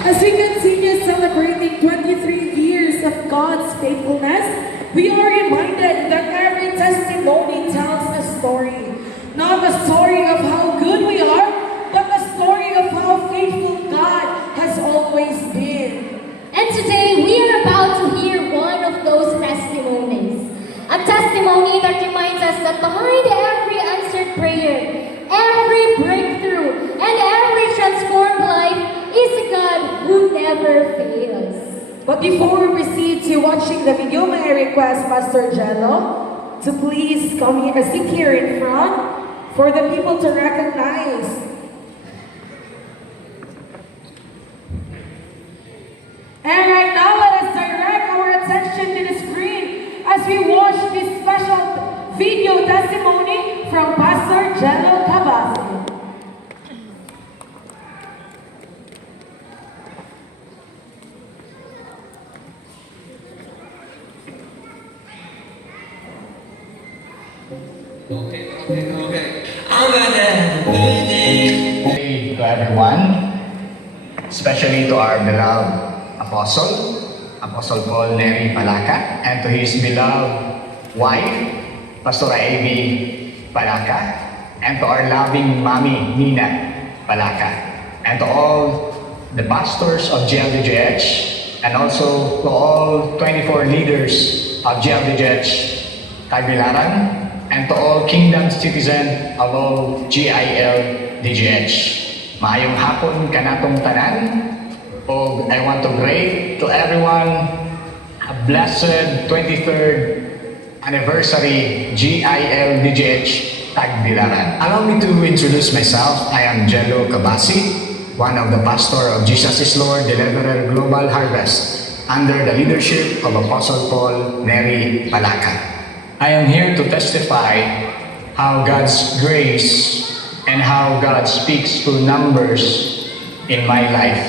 As we continue celebrating 23 years of God's faithfulness, we are reminded that every testimony tells a story. Not a story of how good we are, but a story of how faithful God has always been. And today, we are about to hear one of those testimonies. A testimony that reminds us that behind every answered prayer, every breakthrough, and every transformed life is a God who never fails. But before we proceed to watching the video, may I request Pastor Jello to please come here, sit here in front for the people to recognize. And right now, let us direct our attention to the screen as we watch this special video testimony from Pastor Jello Cabasi. Okay. Hey to everyone, especially to our beloved Apostle Paul Neri Palaka, and to his beloved wife, Pastora Amy Palaka, and to our loving mommy, Nina Palaka, and to all the pastors of GLDGH, and also to all 24 leaders of GLDGH Tagbilaran, and to all kingdom citizens of all GILDGH. Maayong hapon kanatong tanan, o I want to greet to everyone a blessed 23rd anniversary GILDGH Tagbilaran. Allow me to introduce myself. I am Jello Cabasi, one of the pastor of Jesus is Lord Deliverer Global Harvest, under the leadership of Apostle Paul Neri Palaka. I am here to testify how God's grace and how God speaks through numbers in my life.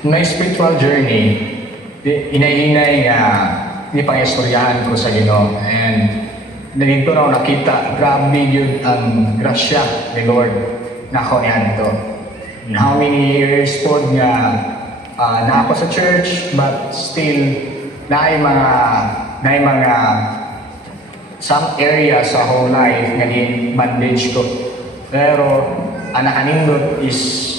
In my spiritual journey, inay-inay nga ipang-istoryahan ko sa Ginoo, and dito na ako nakita, grabe yun ang grasya ni Lord na ako niyan to. And how many years po nga na ako sa church, but still naay mga some area sa whole life nga din bandage ko. Pero ang nakanindot is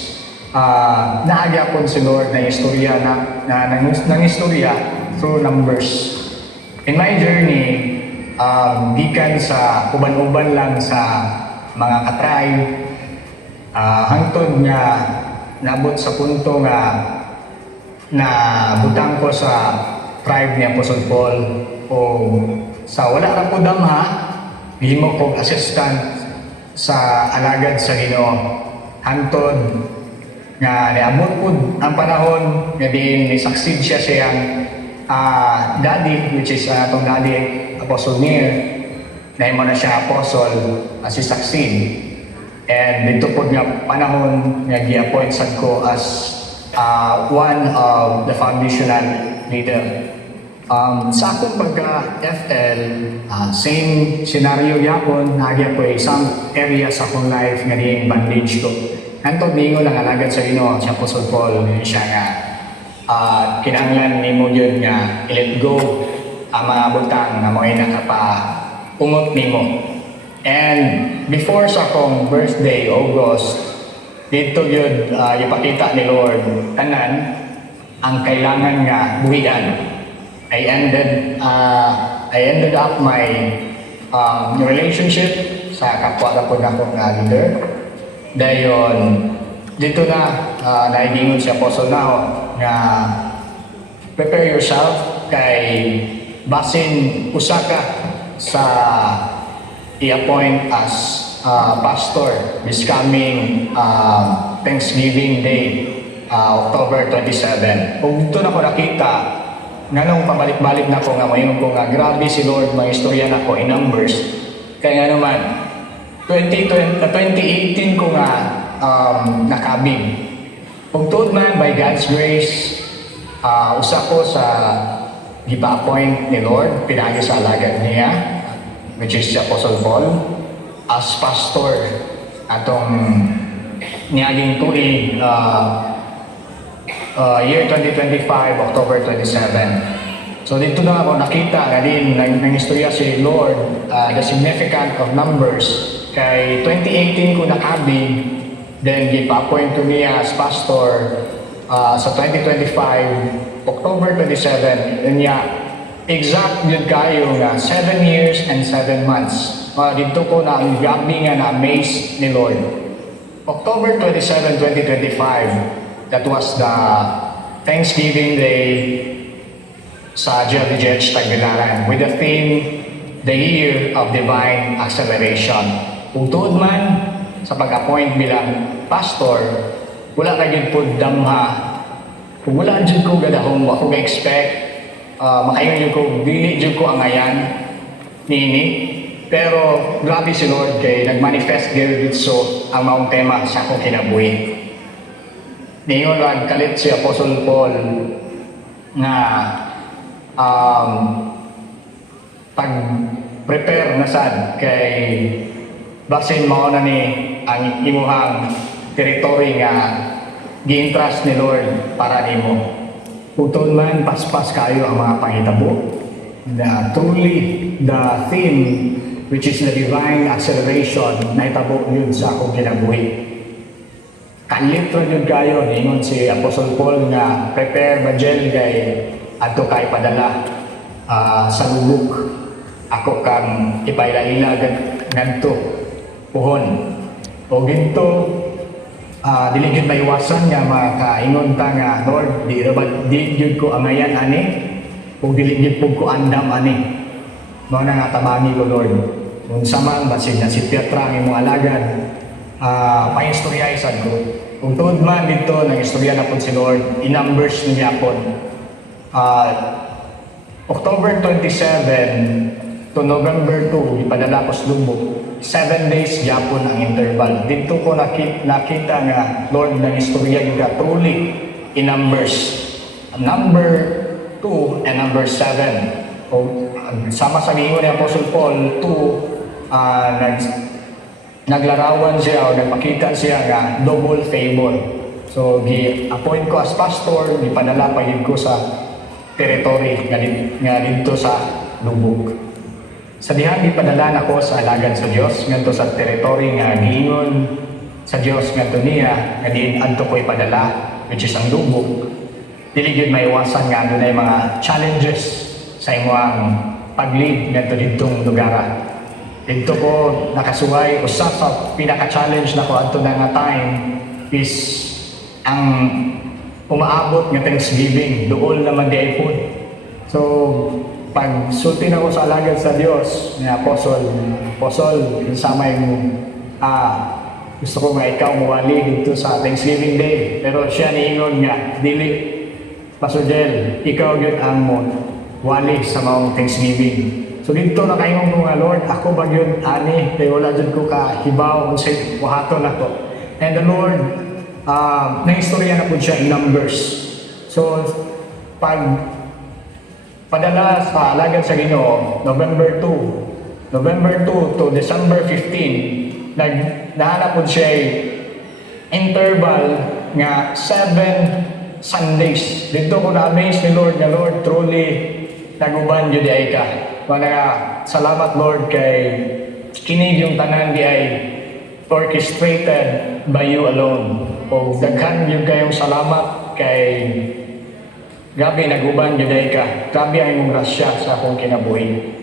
naagya po si Lord na istorya ng istorya through numbers. In my journey, gikan sa uban-uban lang sa mga katribe, hangtod nga nabot sa punto nga na butang ko sa tribe ni Apostle Paul, o sa wala ra po damha, gihimo ko assistant sa alagad sa Ginoo. Hangtod nga niabot po ang panahon nga din ni-succeed siya siyang daddy, which is atong daddy Apostle Nir, nahimo na siya apostle as si succeed. And dito po nga panahon nga gi-appoint sad ko as one of the foundational leader. Sa akong pagka-FL, same scenario yapon, nagya po some area sa akong life nga din bandage ko. Hantod ningo lang alagad sa Ginoo si Apostle Paul, siya nga kinahanglan nimo yun nga i-let go ang mga butang na mo'y nakapa-ungot nimo. And before sa akong birthday, August, dito yun ipakita ni Lord tanan ang kailangan nga buhian. I ended up my relationship sa kapwa na po na akong leader. Dayon, dito na naigingon si Apostle Nao nga prepare yourself kay basin usaka sa i-appoint as pastor this coming Thanksgiving Day, October 27. Kung dito na ko nakita, nga nung pabalik-balik na ko nga mayon ko nga grabe si Lord, may istorya na ko in numbers. Kaya nga naman 2018 ko nga nakabig. Kung tuod man by God's grace, usa ko sa gipa-appoint ni Lord, pinagi sa alagad niya, which is si Apostle Paul, as pastor atong niaging tuig year 2025, October 27. So dito na ako nakita na din ng istorya si Lord, the significance of numbers. Kay 2018 ko nakabig, then gipa-appoint to me as pastor sa 2025, October 27, and exact yun kayo nga 7 years and 7 months. Dito ko na ang gabi nga na-amaze ni Lord. October 27, 2025, that was the Thanksgiving Day sa GLDGH Tagbilaran with the theme, The Year of Divine Acceleration. Kung tuod man sa pag-appoint bilang pastor, wala ka yun po damha. Kung wala dyan ko gadahong, ako ga-expect, makayon yun ko, dili dyan ko angayan, nini. Pero grabe si Lord kay nag-manifest dito so ang maong tema sa akong kinabuhi. Ningon lang kalit si Apostle Paul na pag-prepare na sad kay basin mao na ni ang imuhang territory nga gi-entrust ni Lord para nimo. Putol man paspas kayo ang mga panghitabo. Truly the theme which is the divine acceleration na itabo yun sa akong kinabuhi. Kalit ra yun kayo, ningon si Apostle Paul nga prepare bajel kay ato kay padala sa lubok. Ako kang ipaila-ila ganto puhon. O ginto, diligid maiwasan nga makaingon ta nga, Lord, di yun ko amayan ani, o diligid po ko andam ani. Mga nga tabani ko, Lord. Kung samang basin na si Petra ang imong alagad, pa-istoryaisan ko. Kung tuod man dito, nag-istorya na po si Lord, in-numbers niya po. October 27 to November 2, ipadala ko sa lubok. 7 days yapon ang interval. Dito ko nakita nga, Lord, nag-istorya niya truly in-numbers. Number 2 and number 7. O, sama sa gingon ni Apostle Paul, 2, naglarawan siya o nagpakita siya nga double favor. So, gi-appoint ko as pastor, gipadala pa yun ko sa territory nga dito sa lubok. Sa dihan, gipadala na ko sa alagad sa Diyos, nganto sa territory nga giingon sa Diyos nganto niya, nga diin adto ko ipadala, which is ang lubok. Dili gyud maiwasan nga dunay mga challenges sa imong pag-lead ngadto didtong lugar. Dito ko nakasuway, usa sa pinaka-challenge na ko adto na nga time is ang umaabot nga Thanksgiving, dool naman di po. So, pag sulti na ko sa alagad sa Diyos, ni Apostle, samay mo, gusto ko nga ikaw muwali dito sa Thanksgiving Day. Pero siya niingon nga, dili, Pastor Del, ikaw yun ang mo wali sa maong Thanksgiving. So dito na kayo mga Lord, ako ba yun ani, kaya wala dyan ko kahibaw kung sa wahato na to. And the Lord, na-istorya na po siya in numbers. So, pag padala sa alagad sa Ginoo, November 2 to December 15, nahanap po siya interval nga 7 Sundays. Dito ko na-amaze ni Lord na Lord, truly, naguban yun di ay ka. Mga salamat Lord kay kinig yung tanan di ay orchestrated by you alone. O daghan yung kayong salamat kay gabi naguban yun ay ka. Grabe ang imong grasya sa akong kinabuhi.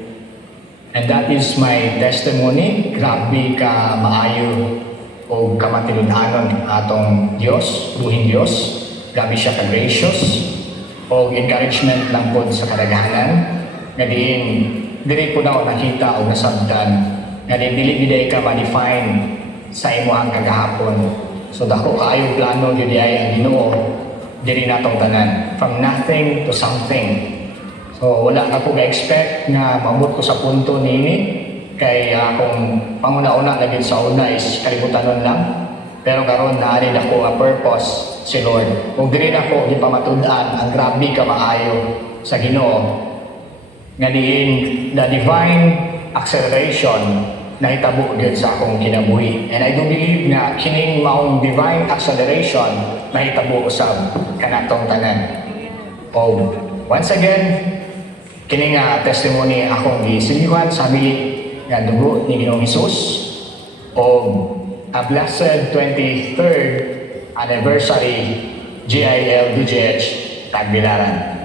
And that is my testimony. Grabe ka maayo o kamatiludanon atong Diyos, buhing Diyos. Grabe siya ka-gracious o encouragement lang po sa kadaghanan. Nga diin, dili po na nakita o nasabdan. Nga diin, dili ka ma-define sa imuhang kagahapon. So dako kaayo plano yun ay ang Ginoo, dili natong tanan. From nothing to something. So wala ka po ga-expect nga maabot ko sa punto nini. Kay akong panguna-una na sa una is kalibutanon lang. Pero karon naari na ko a purpose si Lord. Kung dili na ko gipamatud-an ang grabe ka maayo sa Ginoo. Nga diin, the divine acceleration nahitabo gyud sa akong kinabuhi. And I do believe nga kining maong divine acceleration nahitabo usab kanatong tanan. O once again, kining testimony akong gisilyuhan sa bilik nga dugo ni Ginoong Hesus o a blessed 23rd anniversary GIL DGH Tagbilaran.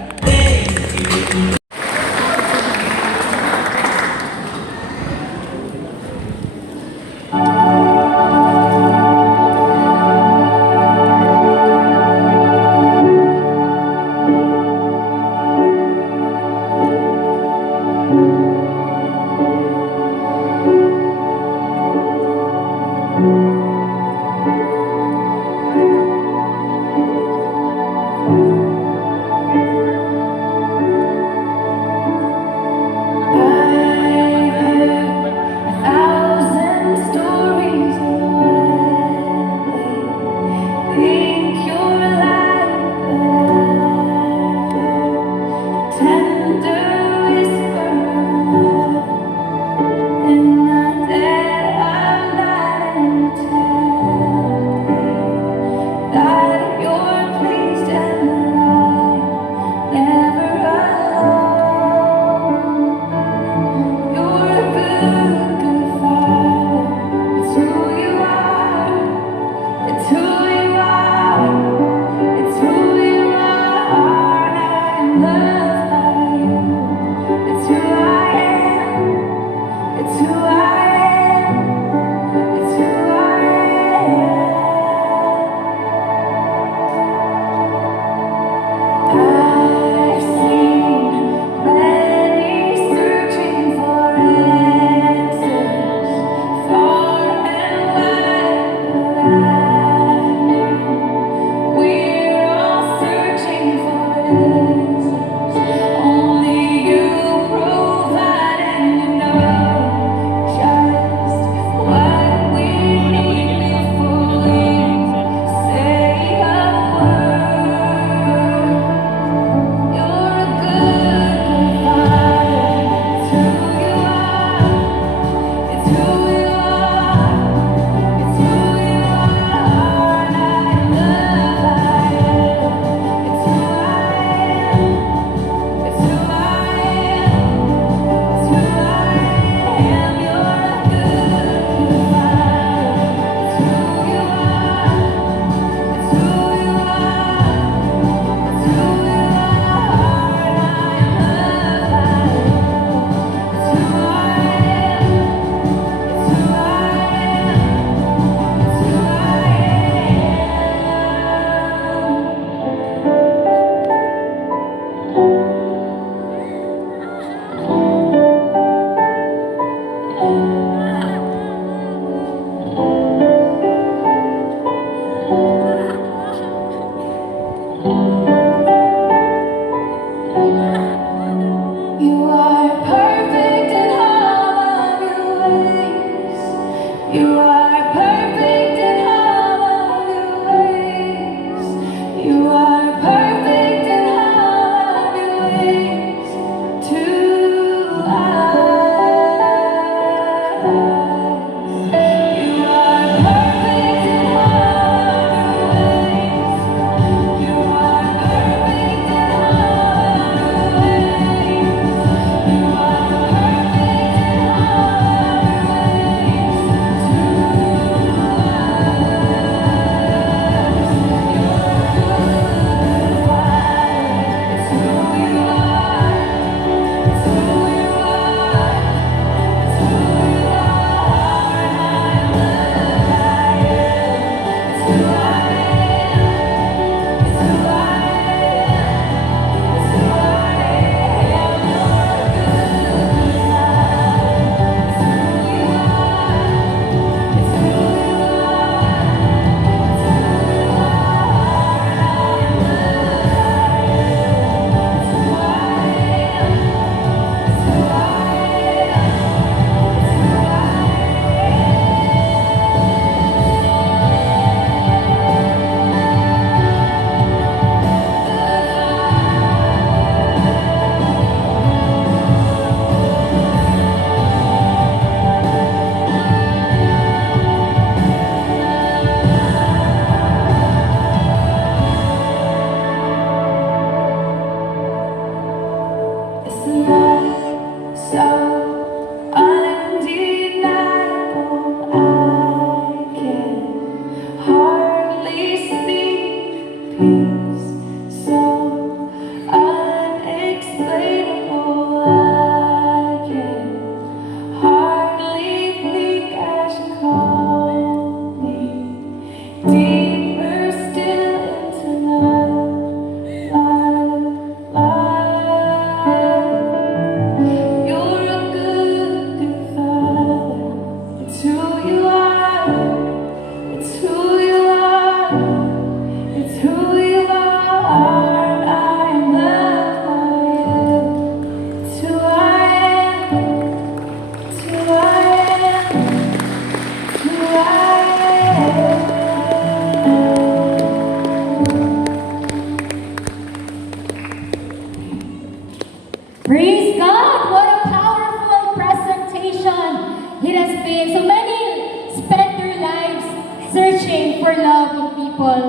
Praise God! What a powerful presentation it has been. So many spend their lives searching for love in people,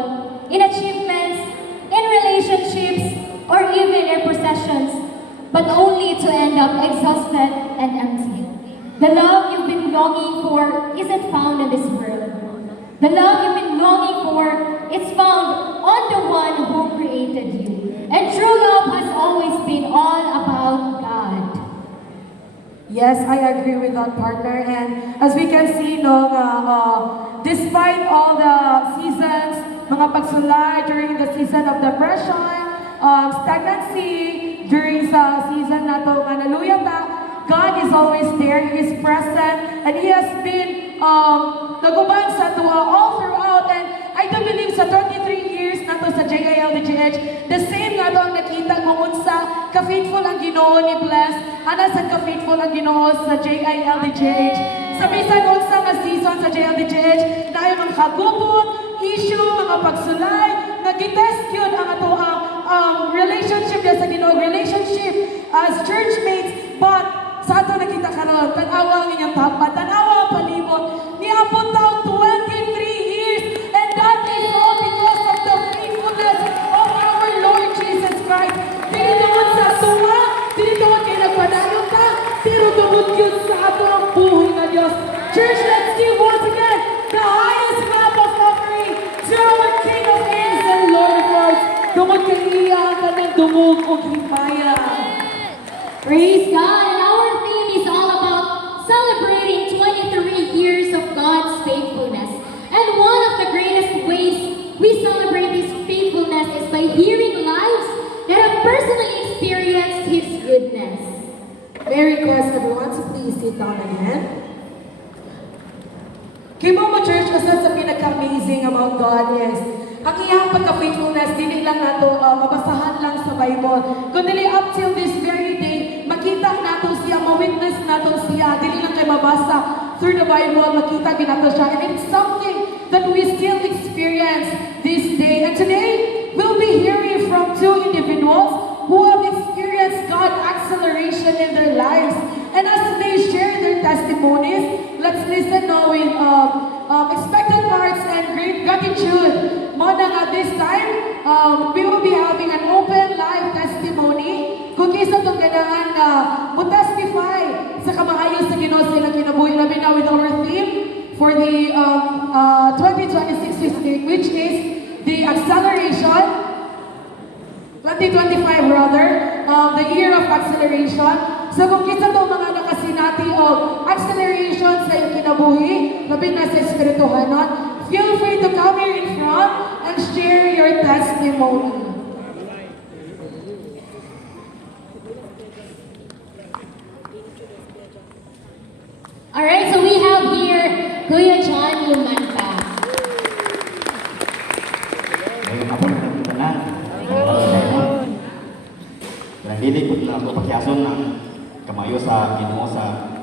in achievements, in relationships, or even in possessions, but only to end up exhausted and empty. The love you've been longing for isn't found in this world. The love you've been longing for is found on the one who created you. And true love has always been all about God. Yes, I agree with that, partner. And as we can see, no, despite all the seasons, mga pagsulay during the season of depression, stagnancy, during sa season na to, hallelujah ta, God is always there, He is present, and He has been naguban sa tuwa all throughout. And I do believe sa 33 years na to sa JILDGH, the same nga to ang nakita mo unsa ka-faithful ang Ginoo ni Bless, ana sa ka-faithful ang Ginoo sa JILDGH. Sa bisan unsa nga season sa JILDGH, na yung mga kagubot, issue, mga pagsulay, nag-test yun ang ato ang relationship niya sa Ginoo, relationship as churchmates, but sa ato nakita karon, tanawa ang inyong tapat, tanawa ang palibot, niabot taon 23 years, and that is all because of the faithfulness of our Lord Jesus Christ. Dili tungod sa tuwa, dili tungod kay nagpadayon ka, pero tungod yun sa ato ang buhay na Diyos. Church, let's give once again the highest clap of offering to our King of Kings and Lord of Lords. Tungod kay iya ka ng dumog o himaya. Praise God! And our theme is all about celebrating 23 years of God's faithfulness. And one of the greatest ways we celebrate His faithfulness is by hearing lives that have personally experienced His goodness. May I request everyone to please sit down again. Kay Mama Church, asa sa pinaka-amazing about God is, ang iyang pagka-faithfulness, dili lang nato mabasahan lang sa Bible. Kundi up till this very day, makita nato siya, ma-witness nato siya, dili lang kay mabasa through the Bible, makita ginato siya. And it's something that we still experience this day. And today, we'll be hearing from two individuals who have experienced God acceleration in their lives. And as they share their testimonies, let's listen now with expectant hearts and great gratitude. Mona at this time, we will be having an open live testimony. Kung kisa itong ganahan na mo-testify sa kamaayo sa Ginoo sa ilang kinabuhi, labi na with our theme for the 2026 which is the acceleration 2025 rather, the year of acceleration. So kung kita itong mga nakasinati o acceleration sa iyong kinabuhi, labi na sa espirituhanon, feel free to come here in front and share your testimony. Alright, so we have here Kuya John Lumanta. Ngayon ako na tanan. Dili ko na ako pakyason ng kamayo sa Ginoo sa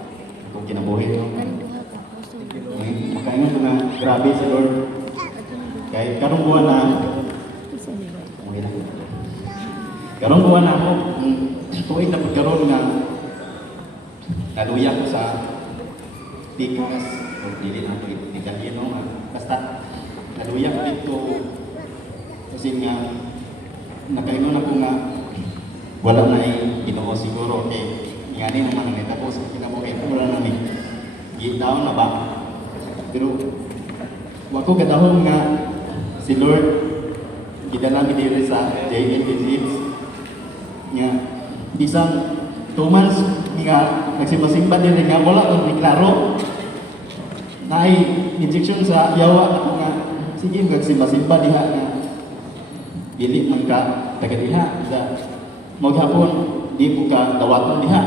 akong kinabuhi. Makaingon ko na grabe sa Lord. Kay karong buwan na karong buwan na ako tuig na pagkaroon na naluya ko sa tikas o dili na ko Italiano basta naluya ko dito kasi nga nakaingon ako nga wala na Ginoo siguro kay ngani naman ang ita ko sa kinabuhi wala na ni gitaw na ba pero wako kadahon nga si Lord gidala mi diri sa JLDX nga isang 2 months nga nagsimba-simba diri nga wala ko ni klaro naay injection sa yawa ako nga sige magsimba-simba diha nga dili man ka taga diha sa maghapon di ko ka dawaton diha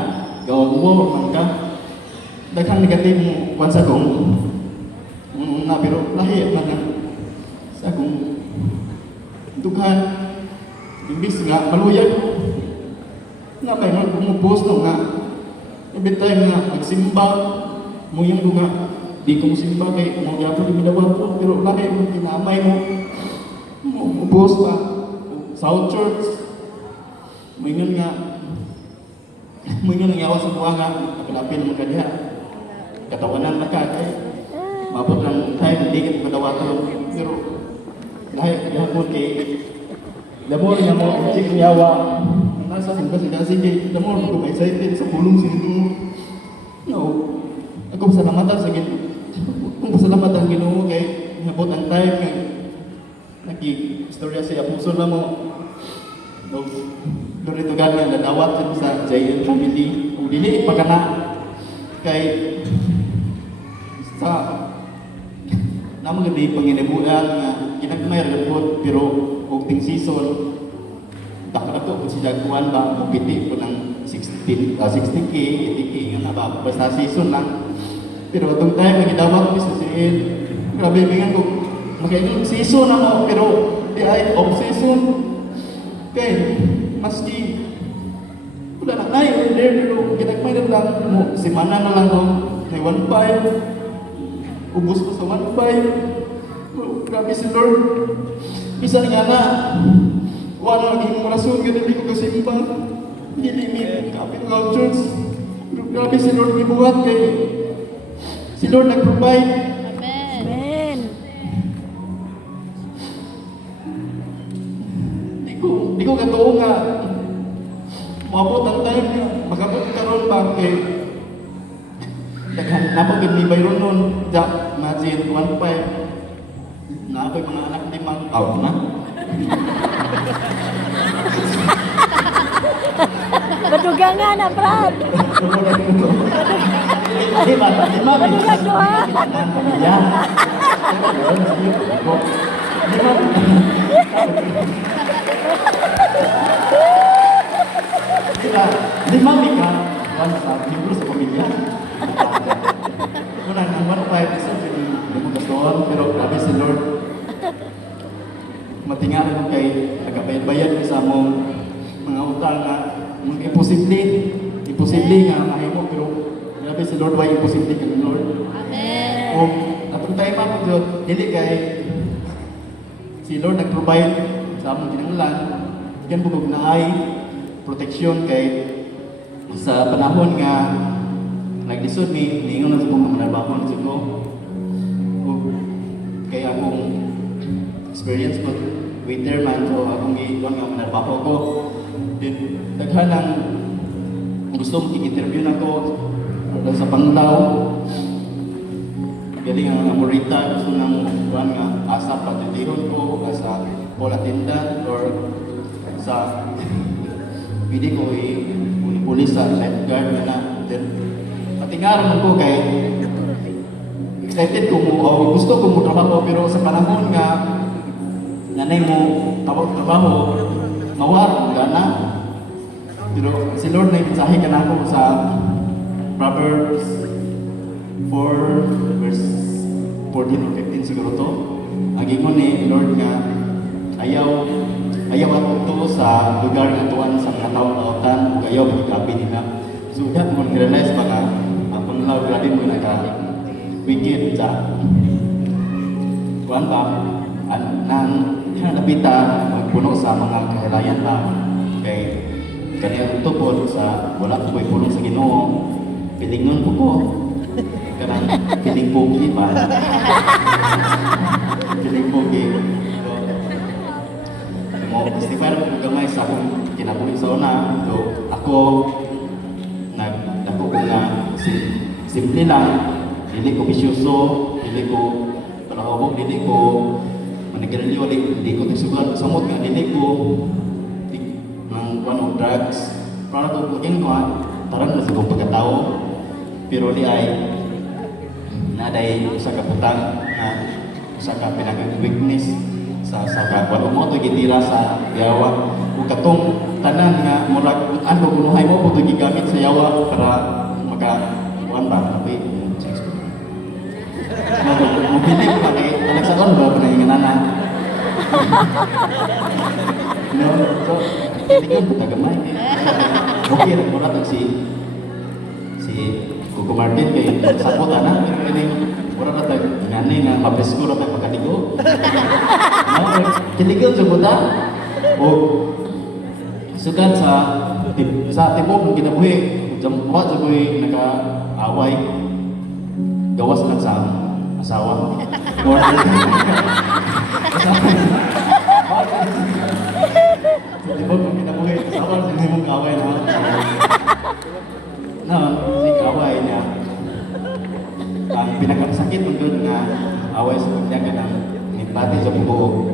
gawa man ka daghang negative mo kwan sa kong na pero lahi man na sa kong dughan imbis nga maluyag nga kay man kumupos no nga every time nga magsimba mo yung nga di ko simba kay mo gyapon di midawa po pero lahi mo kinamay mo upos pa South Church mo ingon nga Mo yun ang yawa sa buwa nga, kapilapin mo ka diha. Katawanan na ka, kay mabot lang time, hindi ka madawato. Pero, dahil po kay, lamor niya mo, check mo yawa. Nasa simba sila, sige, lamor ko, excited sa pulong sino. No, ako pasalamatan sa kung pasalamatan Ginoo kay nabot ang time kay nag-istorya sa apostol na mo. No, doon ito gani ang nadawat sa JL family. Kung dili pa ka na kay sa namang gabi panginabuan nga kinagmay report pero og ting season dako ko si Jaguan ba mupiti ko ng 16k 80k nga ba basta season lang pero atong time nga gidawat ko sa JL grabe bingan ko magiging season na mo pero di ay off season kay maski wala na ay order pero ginagmay na lang mo semana na lang ko may 1.5 ubos ko sa 1.5 grabe si Lord isa nga na wala naging rason nga hindi ko kasimpa hindi mi kapit ng church pero grabe si Lord gibuhat kay si Lord nag-provide. Amen. Di ko katuo nga maabot ang time nga makabot karon ba kay daghan napagid ni bayron nun ja imagine 1.5 napay mga anak limang out na Padugangan na, Brad. di ba Padugang doha. ya di ba lima ka one sa libro sa pamilya muna ang 1.5 isa hindi mo gastuhan pero grabe si Lord matingalan mo kay nagkabayad ko sa mong mga utang na imposible nga mahimo pero grabe si Lord why imposible ka Lord Amen. o atong time ako Diyod dili kay si Lord nag-provide sa among kinahanglan yan bugog na ay proteksyon kay sa panahon nga naglisod mi ningon na sa kong manarbahon sa ko kay akong experience ko waiter man so akong giwan nga manarbaho ko din daghan ang gusto mo i-interview na ko sa Panglao galing ang amorita gusto nang kuhan nga asa patitihon ko sa call attendant or sa pwede ko pulis sa lifeguard na then patingaran ko kay excited ko mo gusto ko mo trabaho pero sa panahon nga nanay mo trabaho mawar gana pero si Lord na mensahe ka na ako sa Proverbs 4 verse 14 or 15 siguro to agingon ni Lord nga ayaw ako to sa lugar nga tuwan sa mga taon-taon ug ayaw pagkabi nila so diha mo realize ba nga ang panglaw grabe mo naka wicked sa kuan ba nang napita magpuno sa mga kahilayan ba kay kaniya tupod sa wala ko ko'y puno sa Ginoo pilingon ko kanang piling pogi ba piling pogi mo testify mo gamay sa akong kinabuhi sa una so ako nagdako ko na simple lang dili ko bisyoso dili ko palahobog dili ko manigirili dili ko tisugan samot nga dili ko ng one of drugs para ko kung ko tarang na sa kong pagkatao pero di ay naday usa ka putang na usa ka pinag-weakness sa kakwan mo to gitira sa yawa ug katong tanan nga murag an ko kunuhay mo to gigamit sa yawa para maka kuan ba okay mo bilib pa kay anak sa kon ba na ingana no so hindi ko tagamay okay ra mo ra si Kuko Martin kay sapot ana pero ini ora na tag ngani nga mapresko ra pa kadigo kiligil sa buta o sukat sa sa tibok ng kinabuhi, wa sa ko'y naka-away, gawas lang sa asawa. Or, sa tibok ng kinabuhi, asawa sa mong away na. Na, si away niya, ang pinakasakit mo doon na away sa pagdaga ng pati sa bubuo.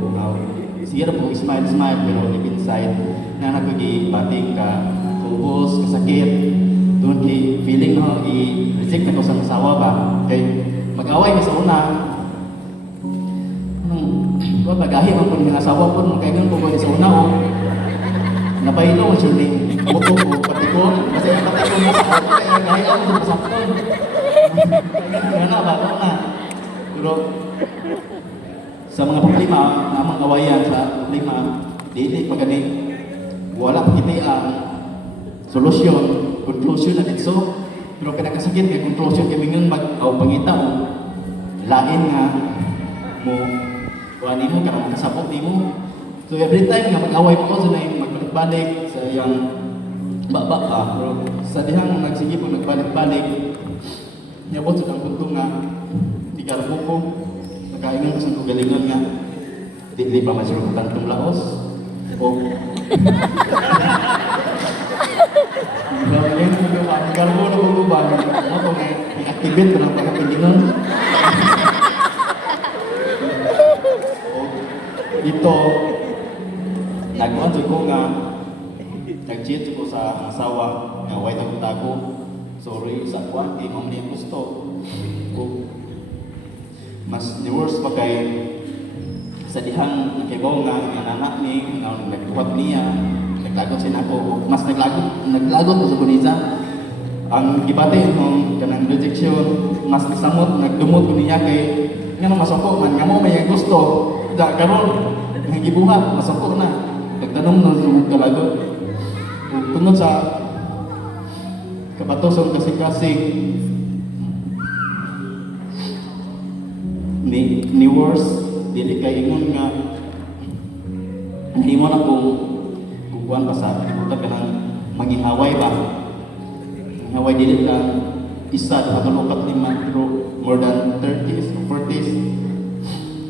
Siya po smile pero deep inside na nagagi-bating ka ubos, kasakit. Doon feeling no, i-reject na ko sa asawa ba? Kay mag-away ka sa una. Magahi man po ng asawa po, magkaigan po ba sa una o napahilo mo siya ni buto ko, pati ko. Kasi pati ko mo sa ako, kaya gahi ako sa masakton. Gana ba? Na. Pero sa mga problema, namang awayan sa problema, dili pa gani, wala pa kita ang solusyon, conclusion na dito. Pero kinakasakit kay conclusion kay mingon mag-pangita o lain nga mo, kuha mo, karang kasabot mo. So every time nga mag-away mo, so na yung magbalik-balik sa iyang baba pa. Pero sa dihang nagsige po, nagbalik-balik, niyabot sa kang punto nga, di ka po. Kaingan ko sa kagalingan nga, hindi pa masyaro ko tantong laos. O, Gawin ko yung mga garbo na bububang. Ano ko may i-activate ko ng pagkapilingan. Dito, nagkuhan ko nga, nag-cheat ko sa asawa, nga white ako tago. Sorry sa kuhan, di mo niya gusto. Mas the worst pa kay sa dihang nakibaw nga anak ni nagtuwag niya, naglagot siya ako, mas naglagot ko sa kunisa. Ang gibate nung kanang rejection, mas nasamot, nagdumot ko niya kay nga masoko man, nga mo may gusto. Da karon nga gibuhat, masoko na. Nagtanong na sa kalagot. Tungod sa kapatoson kasing-kasing ni worse, dili kay ingon nga himo na kung kuan pa sa buta ka ng manghihaway ba. Haway dili lang isa sa kalukat ni pero more than 30s or 40s.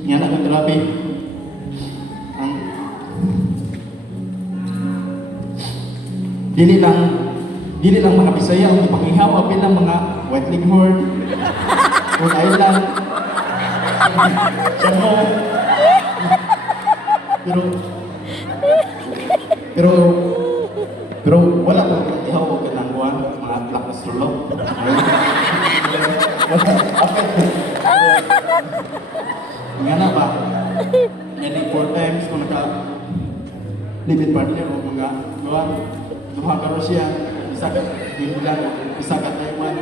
Nga na grabe. Ang dili lang mga Bisaya ang ipanghihawa bilang mga White Leghorn, Rhode Island. Siya pero wala ko ihaw ko ng buwan, mga black astrolog. Nga na ba? Yan 4 times ko naka-limit partner o mga duha ka siya, isa ka bilang, isa ka Taiwan.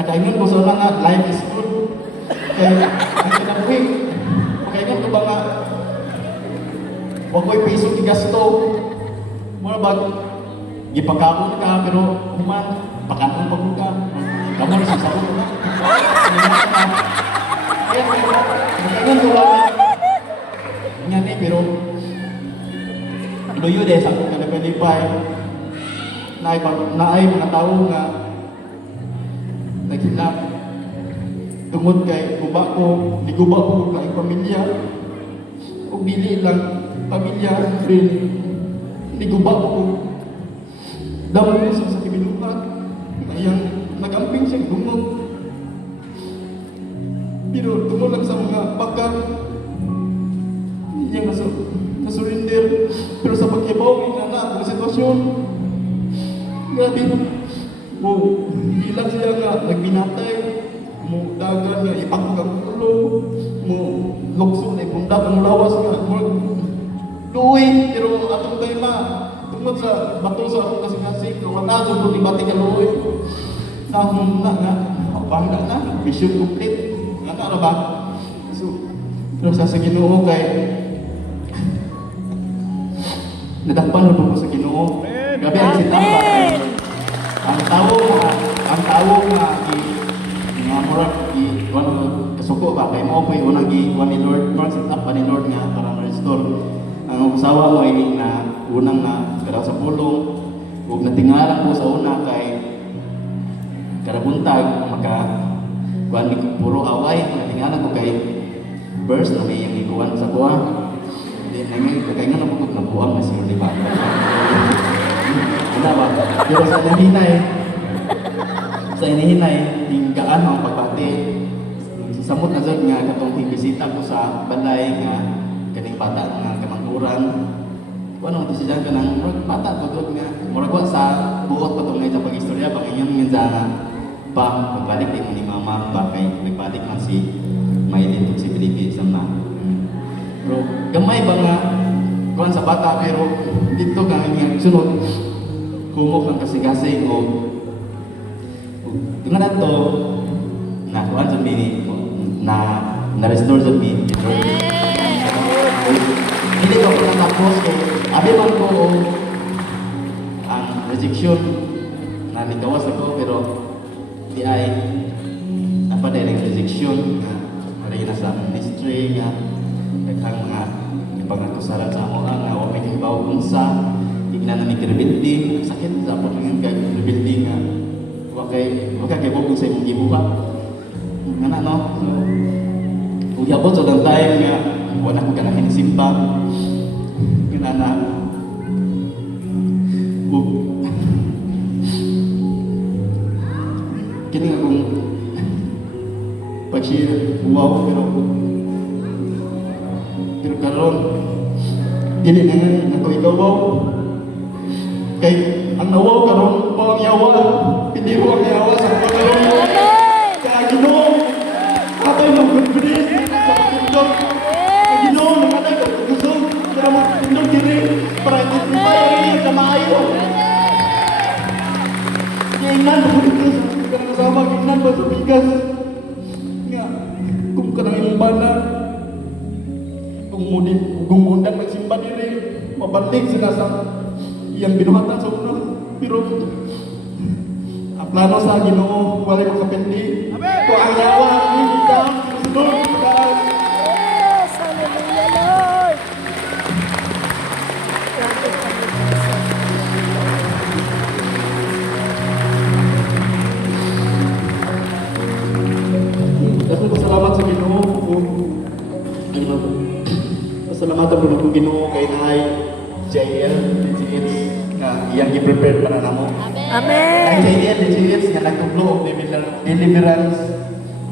Nakaingon ko sa una nga, life is good. Kaya, ang kinabuhi, makaingon ko ba nga, huwag ko'y piso gigasto. Muna ba, gipagkakon ka, pero human, pakanon pa ka. Kamu na sasabot na. Kaya, makaingon ko ba, nga ni, pero, luyo dahil sa akong kanapalipay, naay mga tao nga, naghinap, tungod kay guba ko, niguba ko kay pamilya. O dili lang pamilya, rin niguba ko. Damo ko sa kibinutan. Ayang nagamping siya gumog. Pero tungod lang sa mga pagkat, niya nasurinder. Pero sa pagkibaw, na ang sitwasyon. Grabe. Ilang siya nga nagbinatay. Mo dagan nga ipakog ang ulo, mo lukso na ibunda ang lawas nga, mo luwi, pero atong tayo tungod sa bato sa akong kasing-kasing, kawanado ko ni Bati Kaluwi, nahong nga, bangga na, mission complete, nga na ba? So, pero sa Ginoo kay, nadakpan mo po sa Ginoo, grabe ang sitamba, ang tao nga, nga murag kasuko ba kay mo koy unang giwan ni Lord set up pa ni Lord nga para ma-restore ang usawa mo ini na unang na kada sa pulong Ug natingalan ko sa una kay kada buntag kuan ni puro away, natingalan ko kay verse na may yung ikuan sa kuha. Hindi nangin kay nga napukot na buang na siya, di ba? Ano ba? Pero sa hinahinay, hinggaan ang pagbati. Samot na dyan nga katong bisita ko sa balay nga kaning bata nga kamangkuran. Ano ito siya ka ng bata ko nga murag sa buot pa itong nga pag-istorya baka yun nga nga pa pagbalik din mo ni mama ba kay nagbalik man si Maylin si Felipe sa ma. Pero gamay ba nga kuan sa bata pero dito ka nga sunod humok ang kasigasig o dengan ato na kuan sa mini na restore sa mini. Hindi ko natapos kay abi man ko ang rejection na nagawas ako pero di ay apa dahil rejection na wala na sa ministry nga daghang mga pagkakasaran sa amo nga wa may kahibaw unsa tignan na ni kredibility sakit sa pagingin kay kredibility nga wa kay bugod sa imong gibuhat ngana no so uyabot sa time nga wala ko kanahin simba ngana kini akong pag-share wow pero karon dili na nga ako ikaw wow kay ang nawaw karon o ang yawa hindi mo ang yawa sa karon kaya Ginoo atay mo goodness sa pagtindog kaya Ginoo namatay ka gusto kaya mo tindog diri para i-testify ang sa maayo kainan mo dito sa kasama kainan ba sa bigas nga kung kanang imong bana kung mundan magsimba diri mabalik sila sa iyang binuhatan sa una pero ang plano sa Ginoo wala ko kapindi ko ang yawa hindi ka sunod ka Yes! Hallelujah, Lord! Dapat pasalamat sa Ginoo pasalamatan ko ng Ginoo kay Nay JL DGH nga iyang i-prepare para namo. Amen! Nay JL DGH nga nagtublo og deliverance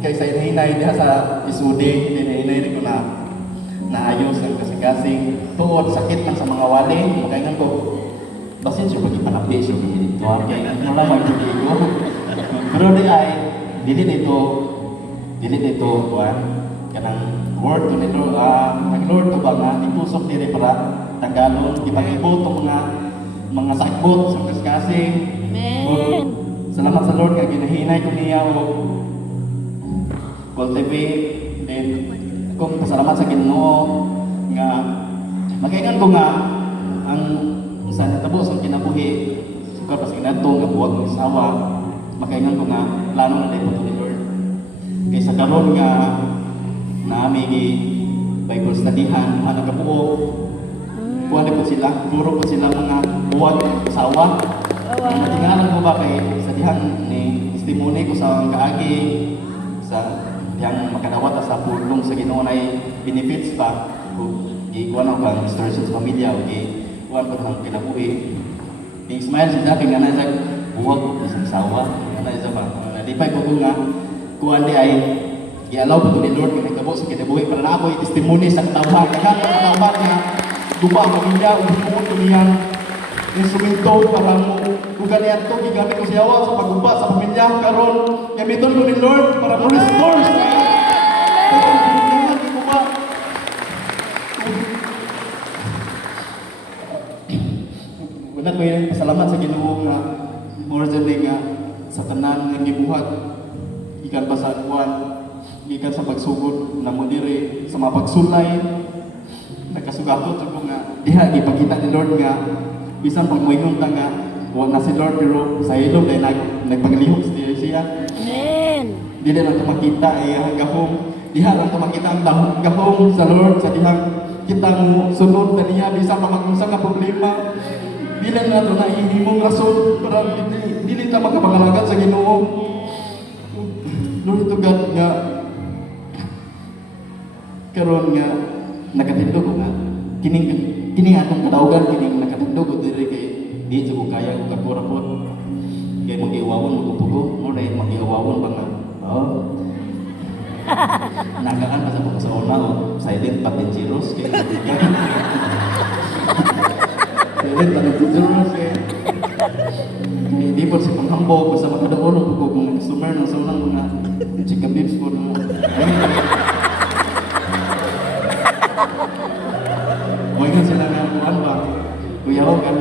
kay sa hinay diha sa isudi hinay ko na naayos ang kasing-kasing tuod sakit man sa mga wali makaingan ko basin siya pag-ipanapi siya dito kaya nga lamang dito ko pero dili nito kuan kanang word to nito ang Lord to ba nga itusok diri para tanggalon ipag-ibot ang mga sakbot sa kasing Amen! salamat sa Lord kay ginahinay ko niya o cultivate and kung pasalamat sa Ginoo nga makaingan ko nga ang sa natabos ang kinabuhi sukar pa sa kinato nga buwag ng sawa makaingan ko nga plano na dahil po ni Lord kay sa karon nga naami Bible studyhan ang nagabuo kuha po sila puro po sila mga buwag sawa natingalan ko ba kay sa dihan ni testimony ko sa kaagi sa yang makadawat sa pulong sa Ginoo nay benefits pa ikuan ang pang restoration sa pamilya o ikuan ko ng kinabuhi i-smile sa dating nga na buwag isang sawa na isa ba nalipay ko nga kuan di ay i-allow po ni Lord kung nagkabo sa kinabuhi para na ako i-testimony sa katawhan katawhan nga duba ang pamilya o bumuot ko niya instrumento para mo kung ganyan to gigamit ko siyawa sa pagguba sa pamilya karon gamiton ko ni Lord para mo restore sa wala ko yung pasalamat sa Ginoo nga more than nga sa tanan nga gibuhat ikan pa sa kuan gikan sa pagsugod na mo diri sa mga pagsulay nagkasugatot ko nga diha gipakita ni Lord nga bisan pag moingon ta nga wa na si Lord pero sa ilog ay nagpaglihok siya Amen! dili lang ito makita ang gahom diha lang ito makita ang gahom sa Lord sa dihang kita mo sunod na niya bisan pa mag-unsa nga problema dili kasagalingan na ito na ihimong rason para dili ta makapangalagad sa Ginoo. Lord to God nga karon nga nakatindog ko nga kining akong kadaugan kining nakatindog ko diri kay di sa ko kaya ko kakurapot kay mag-iwawon mo pugo mo ray mag-iwawon ba nga nagaan pa sa mga sa una silent patingeros kay silent patingeros kay hindi po si panghambog basta makadaon ang pugo kung customer ng sa unang mga chicken beefs po mo Moingan sila nga kuan ba? Kuya ko kan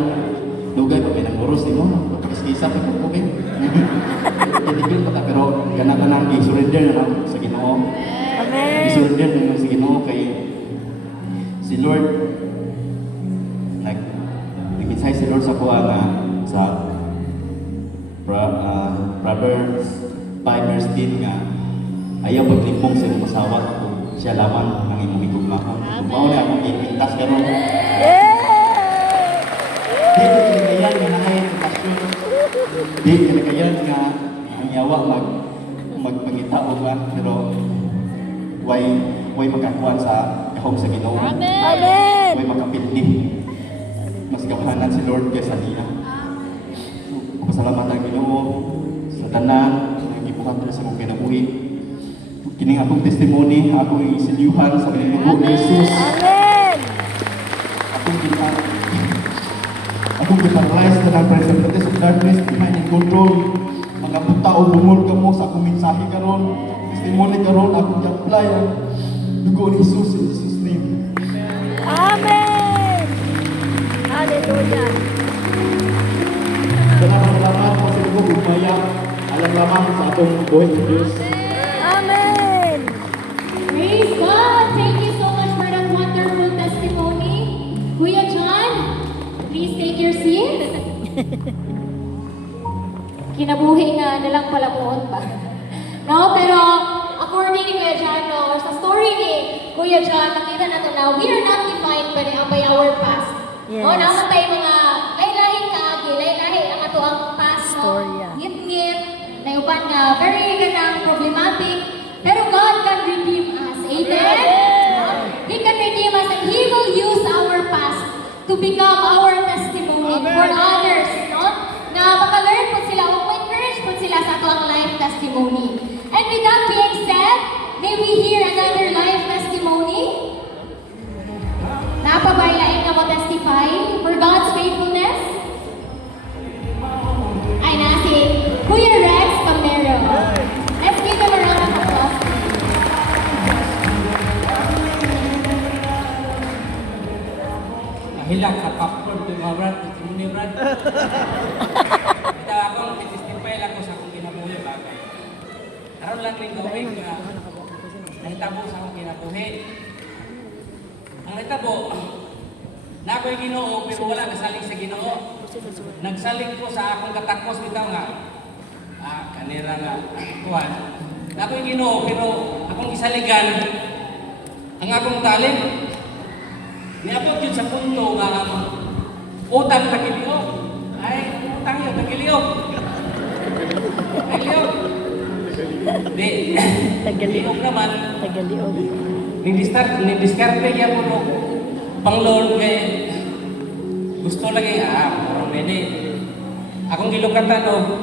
dugay pa pinanguros ni mo. Pagkiskisa pa ko okay. Hindi pa ta pero kana i-surrender na lang sa Ginoo. Amen. I-surrender na lang sa Ginoo kay si Lord nag-insight si Lord sa kuha nga sa Proverbs 5:10 nga ayaw paglimpong sa imong asawa kung siya lamang ang imong igugmahon. Mao na akong ipintas karon. Di ko kinakayan nga nahay relasyon. Di kinakayan nga ang yawa magpangitao ba pero way makakuan sa kahog sa Ginoo. Amen. Way makapildi. Mas gawahanan si Lord kaysa niya. Pasalamat ang Ginoo sa tanan nga gibuhat sa akong kinabuhi. Kining akong testimony, akong isilyuhan sa paninubo ni Jesus. Amen. Akong giparalyze na ng principalities of darkness behind in control. Mga buta o bungol ka mo sa akong mensahe karon. Testimony karon, akong i-apply ang dugo ni Jesus in Jesus' name. Amen. Hallelujah. Salamat po sa dugo, gumaya. Alam lamang sa atong buhay ng Diyos. Amen. Praise God! Thank you so much for that wonderful testimony. Kuya John, please take your seat. Kinabuhi nga nalang palamuot ba? No, pero according ni Kuya John, no, sa story ni Kuya John, nakita nato na we are not defined by our past. Yes. No, naman tayo mga lahi-lahi kaagi, lahi-lahi ang ato ang past, no? Storya. Ngit-ngit, na uban nga, very ganang problematic, pero God can redeem us. Amen? He can redeem us and He will use our past to become our testimony for others, no? Na maka-learn po sila o ma-encourage po sila sa ato ang life testimony. And with that being said, may we hear another life testimony? Napabaylain nga mo-testify for God's faithfulness? Ay na si Kuya Rex Camero. Let's give him a round of applause. Hilang sa popcorn ko mga brad, ito mo ni brad. Ito akong titistify lang ko sa akong kinabuhi bagay. Karoon lang rin gawin nga nahitabo sa akong kinabuhi. Ang nahitabo, na ako'y Ginoo pero wala nasaling sa Ginoo. Nagsaling ko sa akong katakos bitaw nga. Kanira nga kuhan. Na ako'y Ginoo pero akong isaligan ang akong talent. Niabot yun sa punto nga utang na kiliog. Ay, utang yun, nagiliog. Ay, liog. Di, liog naman. Tagaliog. Ni-discarte niya po no, pang-Lord kay gusto lagi, parang pwede. Akong gilukatan o,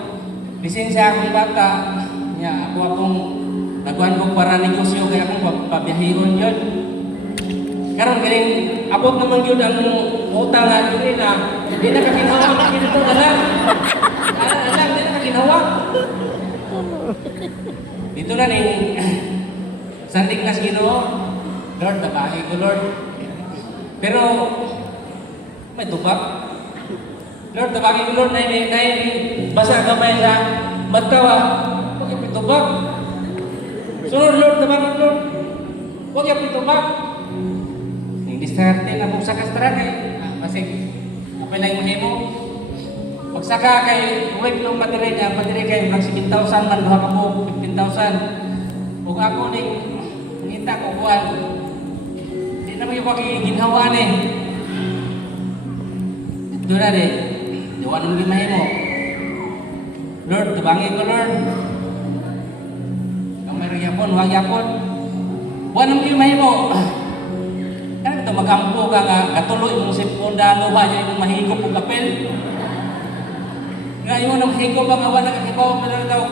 lisensya akong bata, niya, akong nagkuhan ko para negosyo kaya akong pabiyahihon yun. Karon galing abot naman yun ang utang na yun na hindi na kakinawa ng kinito na lang. Hindi na kakinawa. Dito na ning sandig na Ginoo. Lord, tabahi ko Lord. Pero may tubak. Lord, tabahi ko Lord na basa kamay na magtawa. Huwag yung pitubak. Sunod Lord, tabahi ko Lord. Huwag yung pitubak. Discarte na kung saka strate, kasi apay lang mahimo. Pagsaka kay uwag nung patire niya, patire kay mag 7,000 man, duha ka po, 15,000. Kung ako ning ngita ko buwan, di na may pagiging ginhawa ni. Ito na rin, Gawa nang gimahimo. Lord, tubangi ko, Lord. Kamay rin yapon, huwag yapon. Gawa nang gimahimo. Kaya ito magampo ka nga, katuloy mong sipon dalo ba niya yung mahigop o kapel. Ngayon ang higop ba nga wala kakibaw mo daw.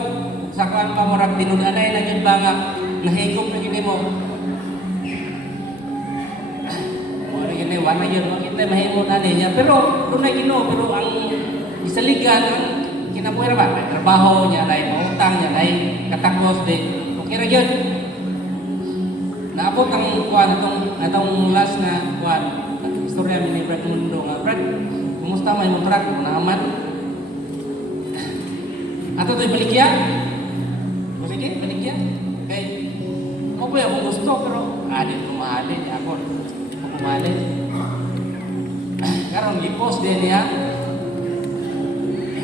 Sa kuan pa murag tinud-anay na yun ba nga nahigop na gini mo. Wala yun, makita mahimo na niya. Pero doon na gino, pero ang isaligan, ang kinabuhi ba? May trabaho niya, may mautang niya, may katakos, okay ra yun. Naabot ang kuan atong last na kuan istorya ni Brad Mundo nga Brad kumusta may mo truck naman ato toy balikya o sige balikya kay mo ba ako gusto pero adit kumahalin ako kumahalin karon gipos din niya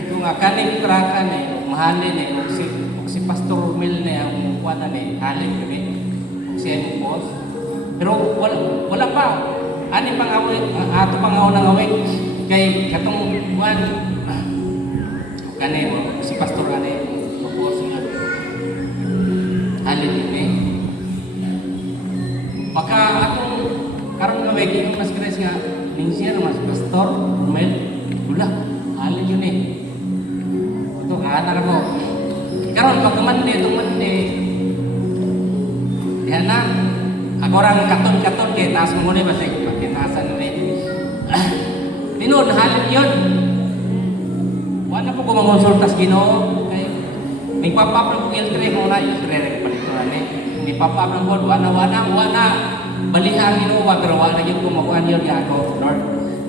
ito nga kaning truck mahalin si Pastor Romel na ang kuan ni halin kami siya yung boss. Pero wala pa. Ani pang away, ato pang away ng away. Kay katong buwan. Kani mo, si Pastor kani, boss nga. Halin yun Maka atong karong away, yung mas kres nga, siya mas Pastor, Romel, wala. Halin yun Ito, kaanar ko. Karon pagkaman itong Monday, yan na. Ako orang katon-katon kay taas mo ni basig pagkinasan ni. Tinud halin yun. Wala po ko mangonsultas Ginoo kay nagpapap ng iltre mo na iltre rek palituran ni. Ni papap ng bod wana balihan Ginoo pero wala gyud ko makuan yun ya ako Lord.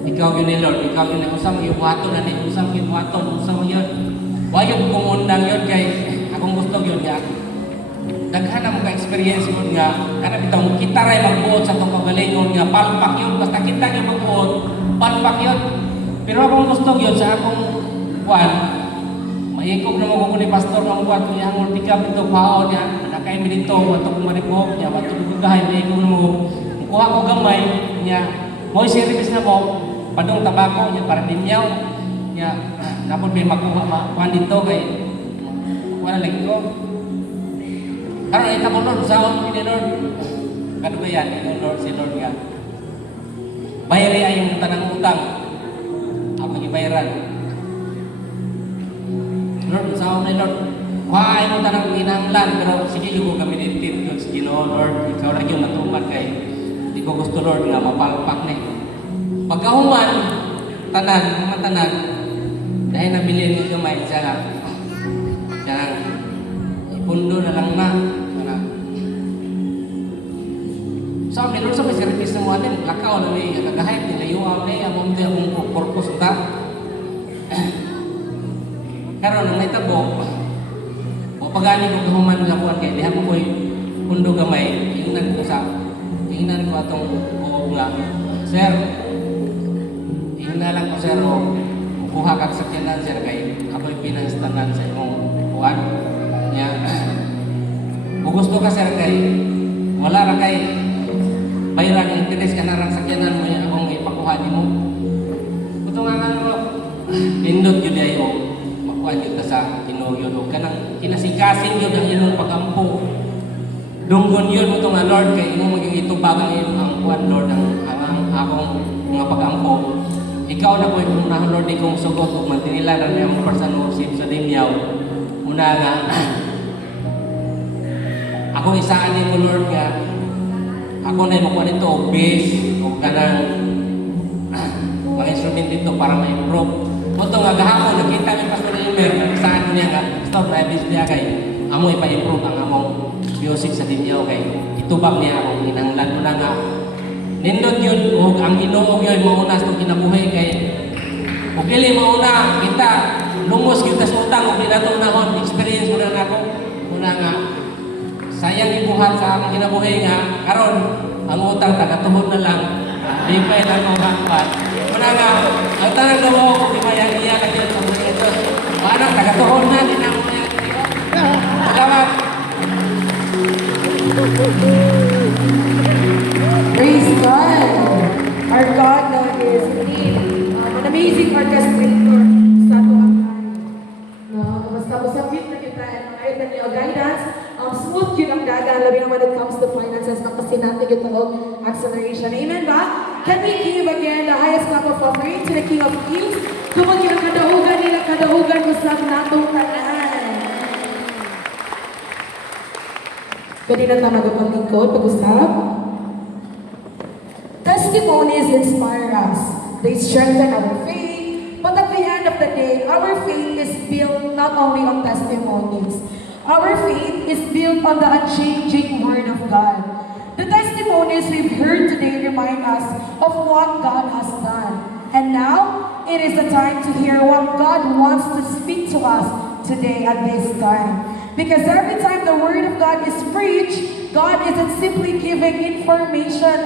Ikaw yun ni Lord, ikaw yun ang usam yung buhaton na ni usam yung buhaton usam yun. Wa yun ko undang yun kay akong gusto yun ya. Daghan ang mga experience mo nga kana bitaw kita ray magbuot sa tong pagalingon nga palpak yun basta kita nga magbuot palpak yun pero akong gusto yun sa akong kuan maikog na mo ko ni pastor ng kuan yang multika bitaw pao niya nakay mi dito wato ko maribok niya wato ko gahay maikog na mo kuha ko gamay niya mo service na mo padong tabako niya para dinyaw niya dapat may makuha kuan dito kay wala lagi ko. Karena kita mau Lord, usahawan ini Lord. Kado ba yan? Yung Lord, si Lord nga. Bayari ay yung tanang utang. Ako ibayaran. Lord, usahawan na Lord. Why mo tanang inanglan? Pero sige yung kami nitip yun. Sige Lord, ikaw lang yung matuman kay. Hindi ko gusto Lord nga mapalpak na pagkahuman, mga tanan, dahil nabilin mo gamay siya ipundo na lang na. Sabi Lord, sa may service na mo atin, lakaw na may nagahayat, nilayuaw na yung among di akong purpose ka. Karoon ang may tabo, o pagani ko kahuman lang kuhan kaya dihan mo ko'y pundo gamay, ingnan ko atong oo nga. Sir, ingnan lang ko sir, o kuha kag sakyanan sir kay ako'y pinanstanan sa imong kuhan. Kung gusto ka sir kay wala ra kay bayaran ng interes ka na lang sakyanan mo yung akong ipakuha mo. Ito nga mo, pindot yun ay o makuha yun ka sa Ginoo yun o kanang kinasikasin yun ang inyong pagampo. Dunggon yun mo ito nga Lord kay imo maging itubagan yun ang kuhan Lord ang akong mga pagampo. Ikaw na ko yung unahan Lord ikong sugot o mantinila na yung person worship sa dimyaw. Una nga ako isaan ni mo Lord nga ako na yung makuha nito o base o kanang mga instrument dito para ma-improve. Ito nga gahapon, nakita ni Pastor Elmer, saan ko niya nga, stop na ibig niya kay amo ipa-improve ang among music sa dinyo kay itubag niya akong inanglan mo na nga. Nindot yun, o ang Ginoo yun, mauna sa kinabuhi kay o pili mauna, kita lumos kita sa utang, o pinatunahon, experience mo na ako. Una nga, sayang ibuhat sa akong kinabuhi nga, karon ang utang tagatuhod na lang, di pa ilang mga hangpat. Muna nga, ang tanang gawa ko, di mayang-iya ka dyan sa mga ito. Parang tagatuhod na, di na mo yan. Salamat! Praise God! Our God is indeed an amazing orchestrator. smooth yun ang dagan, labi na when it comes to finances, na kasi natin yung tawag acceleration. Amen ba? Can we give again the highest clap of offering to the King of Kings? Tumag yung kadahugan nila, kadahugan mo sa natong tanan. Pwede na tayo magpapagkod, pag-usap. Testimonies inspire us. They strengthen our faith. But at the end of the day, our faith is built not only on testimonies. Our faith is built on the unchanging Word of God. The testimonies we've heard today remind us of what God has done. And now, it is the time to hear what God wants to speak to us today at this time. Because every time the Word of God is preached, God isn't simply giving information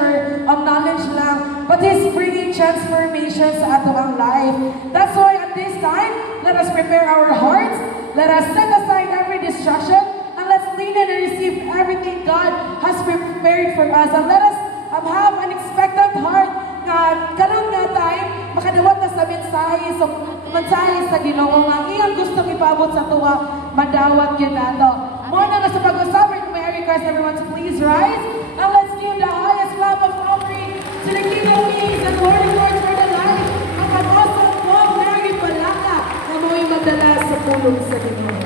or knowledge lang, but He's bringing transformation sa ating life. That's why at this time, let us prepare our hearts, let us set aside every distraction, and let's lean in and receive everything God has prepared for us. And let us have an expectant heart na karon nga time, makadawat na sa mensahe, so mensahe sa Ginoo nga iyang gustong ipabot sa tuwa, madawat yun nato. Muna na sa pag-usap, may I request everyone to please rise, and let's give the highest clap of offering to the King of Kings and Lord of Lords for the life of Apostle Paul Neri Palaka na mo'y magdala sa pulong sa Ginoo.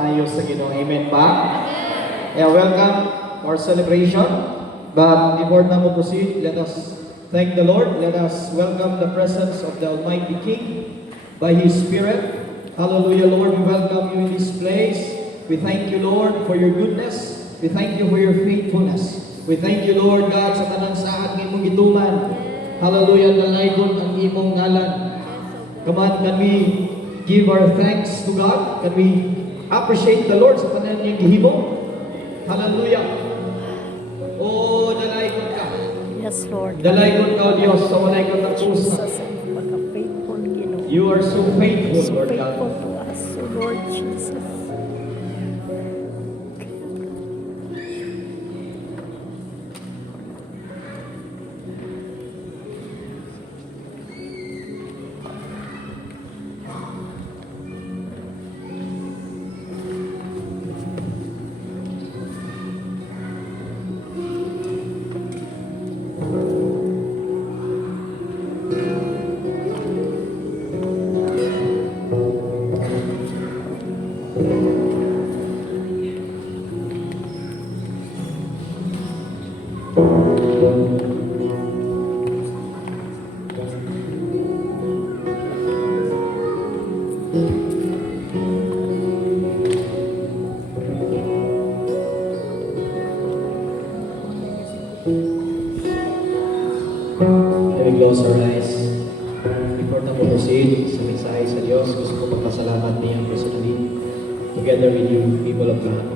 Ayos sa Ginoo. Amen ba? Yeah, welcome to our celebration. But before na mo proceed, let us thank the Lord. Let us welcome the presence of the Almighty King by His Spirit. Hallelujah, Lord. We welcome you in this place. We thank you, Lord, for your goodness. We thank you for your faithfulness. We thank you, Lord God, sa tanang saad ng imong gituman. Hallelujah, nalaygon ang imong ngalan. Come on, can we give our thanks to God? Can we appreciate the Lord sa tanang niyang gihimo? Hallelujah. Oh, dalaygon ka. Yes, Lord. Dalaygon ka, O Diyos, sa walay ka tapusa. Jesus, pagka-faithful, Ginoo. You are so faithful, So Lord faithful God. to us, O Lord Jesus. Let me close our eyes. Before na mo proceed sa mensahe sa Diyos, gusto ko magpasalamat niya personally together with you, people of God.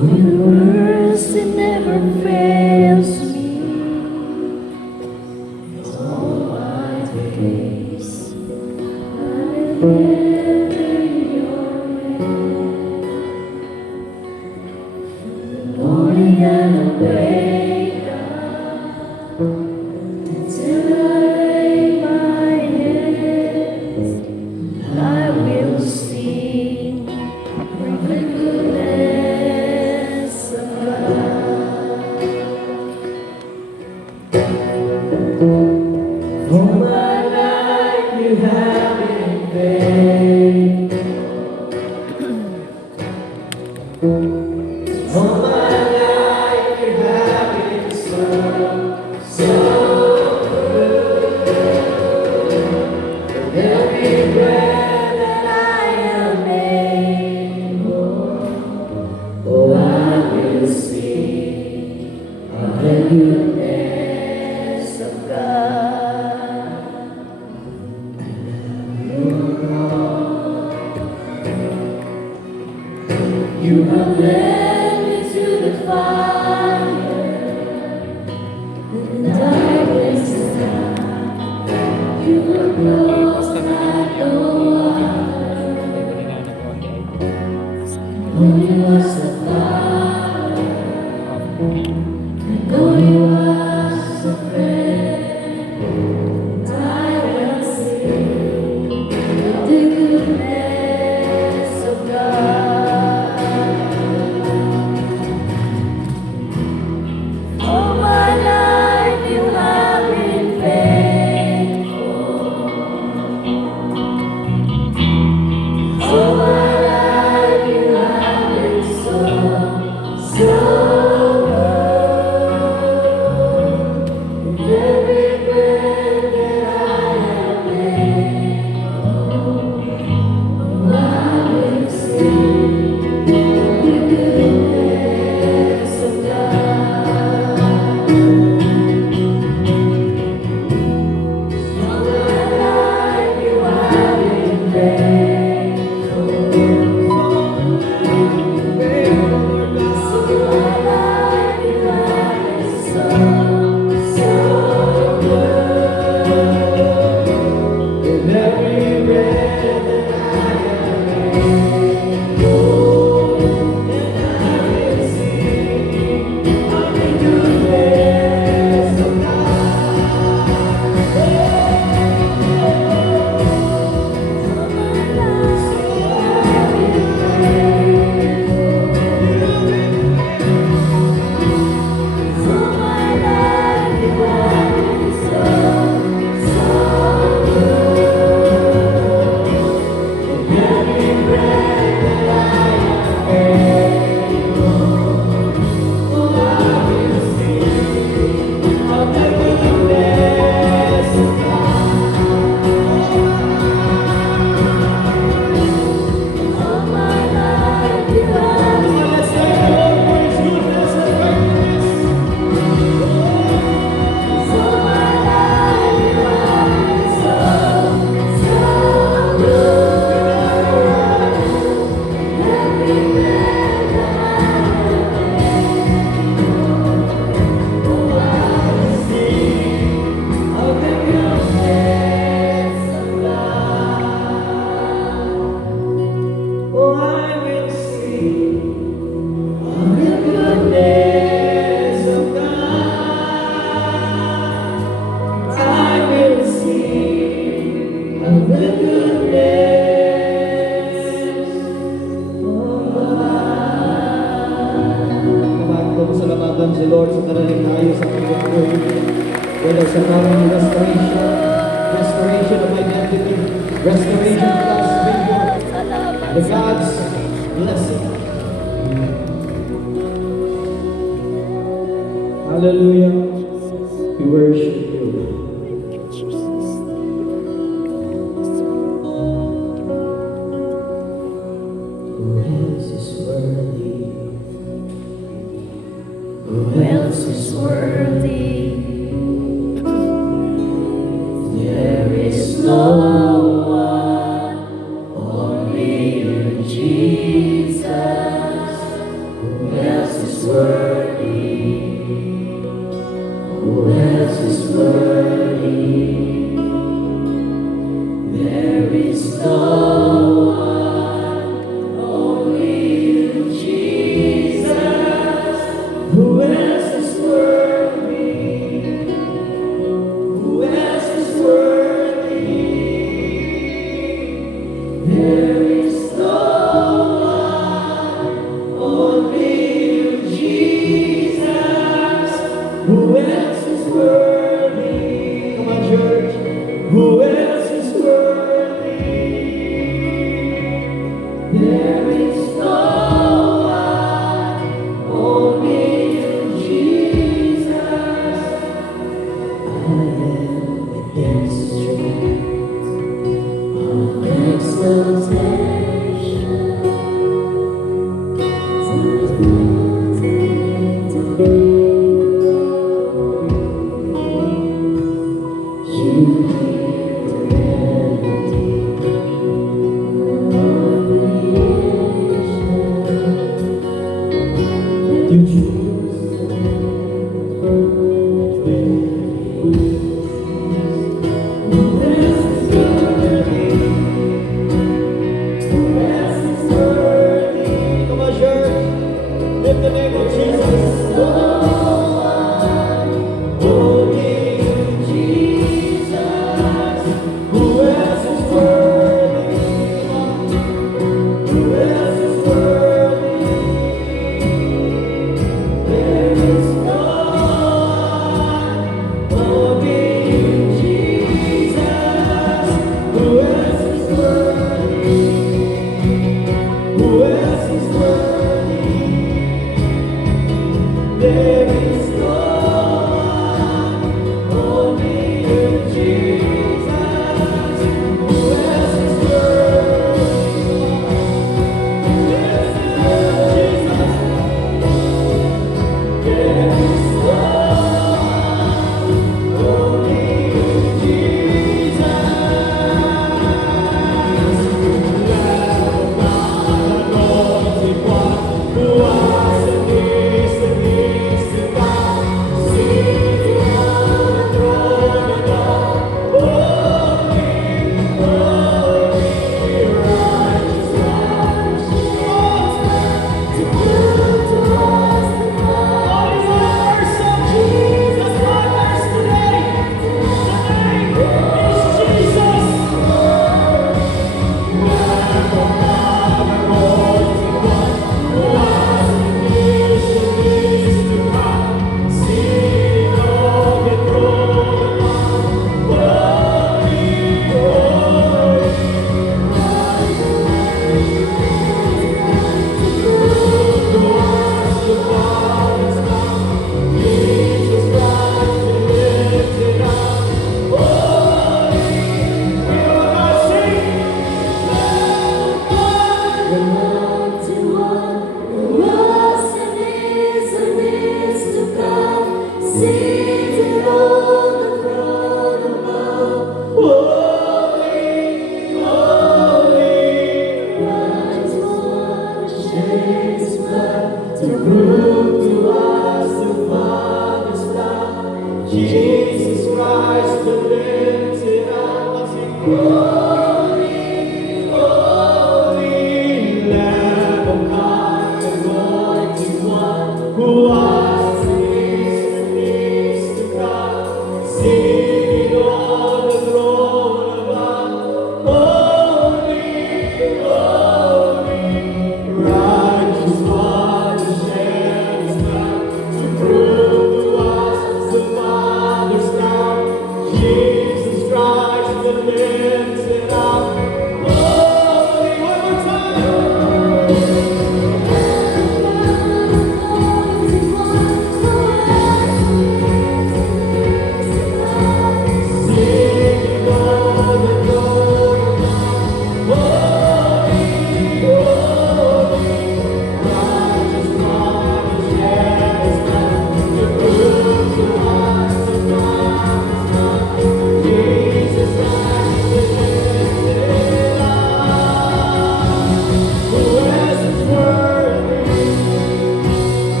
Your mercy never fails me. know you as the Father. I know you as a friend. And I will sing of the goodness of God. All my life you have been faithful. All my life you have been so, so good. In every breath that I have made, oh, I will sing of the goodness of God. All my life you have been faithful. All my life you have been so, so good. In every breath that I am able, and I will sing of the goodness of All my life you have been so, so good. In every breath that I am able, oh, I will sing of the goodness of God. All my life you have been Let's thank the Lord for His goodness and kindness. all my life you have been so, so good. Every breath that I am able, oh, I will sing of the goodness of God. Oh, I will sing Of the goodness of God. I will sing of the goodness Kapag pasalamatan si Lord sa kanaling ayos sa pagkakuhin, whether sa parang restoration of identity, restoration of God's favor, the God's blessing. Hallelujah. We worship you. Who else is worthy? Who else is worthy? There is no one, only you, Jesus. Who else is worthy? Who else is worthy? There is no one, only you, Jesus. Who else is worthy?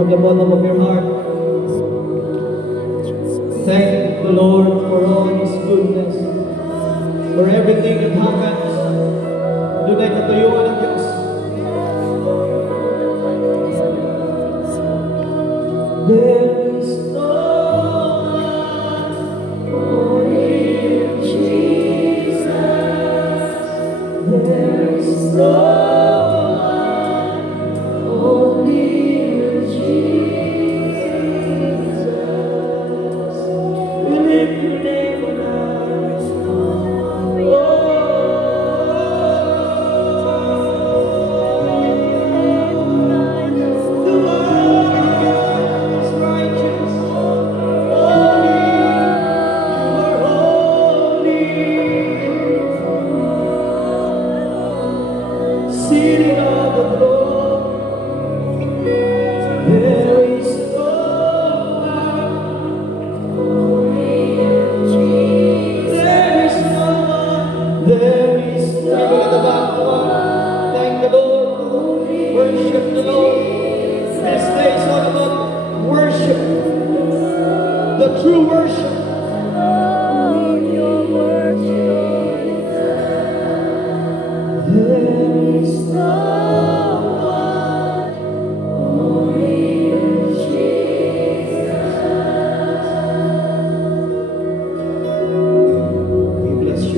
From the bottom of your heart, thank the Lord for all His goodness, for everything that happens. Doon ay katuyuan ng Diyos. There is no one only you, Jesus. There is no one only you, Jesus. We lift your name on high.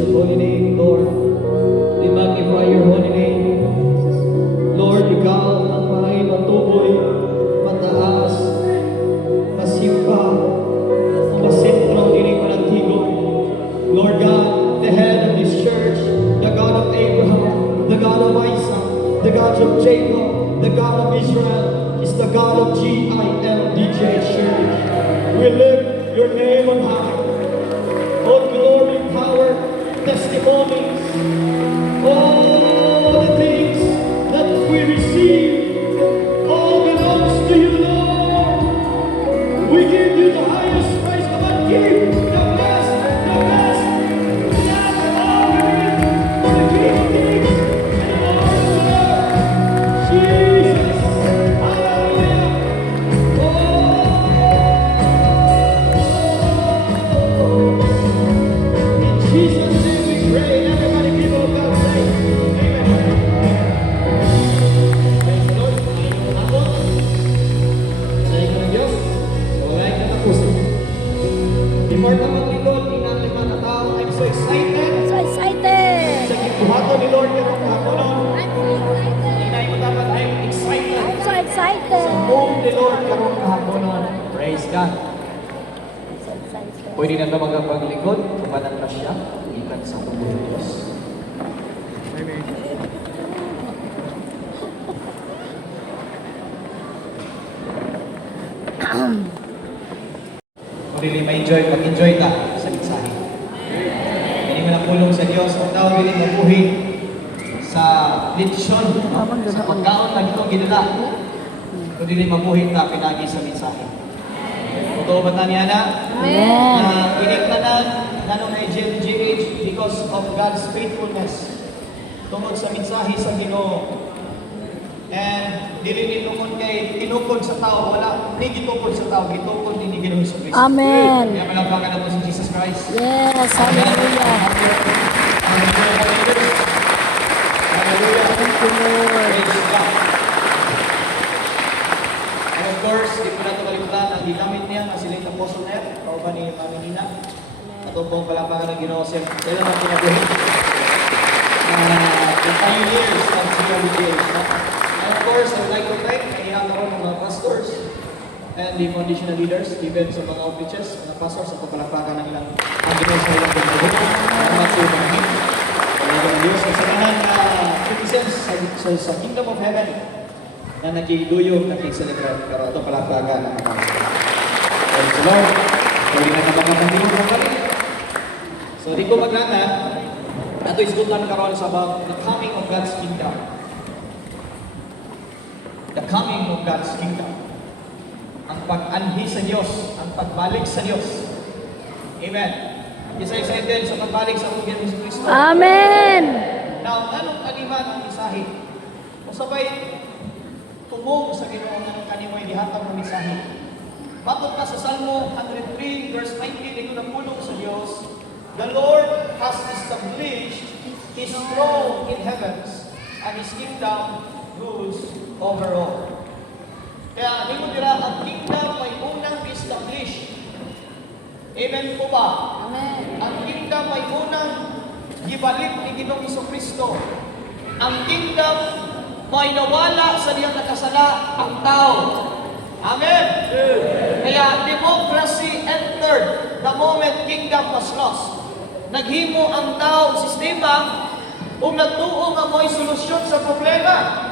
your holy name, Lord. We magnify your holy name. Lord, ikaw ang may matukoy, mataas, masimba, masentro dili ko nagtigo. Lord God, the head of this church, the God of Abraham, the God of Isaac, the God of Jacob, the God of Israel, is the God of GILDJ Church. We lift your name on high. All glory, power, testimonies, all the things that we receive, all belongs to you, Lord. We give you the highest praise. Come on, give the best, the best. That's all we need for the King of Kings and the Lord of Lords. Jesus, hallelujah. In Jesus' name we pray. Everybody give up God say, amen. Praise the Lord. Ayun ako. Sa inyo ng Diyos. So, wala yung katapusin. Before ka maglingkod, tingnan ng mga tao, I'm so excited. So excited! Sa kibuhato ni Lord ka ng kapunon. Tingnan mo dapat, I'm excited. I'm so excited! Sa move ni Lord ka ng kapunon. Praise God. So excited. Pwede na ba magpaglingkod? Kumanan na siya. Ikan sa tubo ng Diyos. Kung hindi ma-enjoy, mag-enjoy ka sa mensahe. Hindi mo napulong sa Diyos. Kung tao hindi mabuhi sa litsyon, sa pagkaon lang ito, ginala. Kung hindi mabuhi ka, pinagi sa mensahe. Totoo ba niya na? Amen! Na iniktanan nanong IGLGH because of God's faithfulness tungod sa mensahe sa Ginoo. And dili nitukod kay tinukod sa tao, wala ni gitukod sa tao, gitukod ni Ginoong Jesucristo. Amen. Kaya malagpagan nato si Jesus Christ. Yes! Hallelujah! Hallelujah. Thank you, Lord! Praise God. And of course, di ko na ito kalimutan, ang ginamit niya na sila yung Apostle Net, kauban ni Mami Nina. At pong palapakan ng Ginoo siya. Kaya naman pinabuhin. The pioneers of GLDH. And of course, I would like to thank kaya karoon ng mga pastors and the foundational leaders, even sa mga outreaches, mga pastors, sa pagpalapakan ng ilang ang Ginoo sa ilang pagkabuhin. Salamat sa ilang pagkabuhin. Salamat ng Diyos. Sa mga citizens sa Kingdom of Heaven na nagiguyog, nagig-celebrate. Pero ito palapakan ng mga pastors. Praise the Lord. Pwede na napakapandingon ng balik. So, di ko maglanan, ito isgutan karon sa about the coming of God's kingdom. The coming of God's kingdom. Ang pag-anhi sa Diyos, ang pagbalik sa Diyos. Amen. Isa excited sa pagbalik sa Panginoon Hesus Kristo. Amen! Now, anong kaliman ang mensahe? Kung sabay, tumong sa Ginoo ng kanimoy dihatag ng mensahe. Bakit ka sa Salmo 103 verse 19, ito na pulong sa Diyos, the Lord has established His throne in heavens, and His kingdom rules over all. Kaya, di mo dira, ang kingdom may unang establish. Amen po ba? Amen. Ang kingdom ay unang gibalik ni Ginoong Jesucristo. Ang kingdom may nawala sa diyang nakasala ang tao. Amen? Kaya democracy entered the moment kingdom was lost. Naghimo ang tao sistema o nagtuo nga mo'y solusyon sa problema.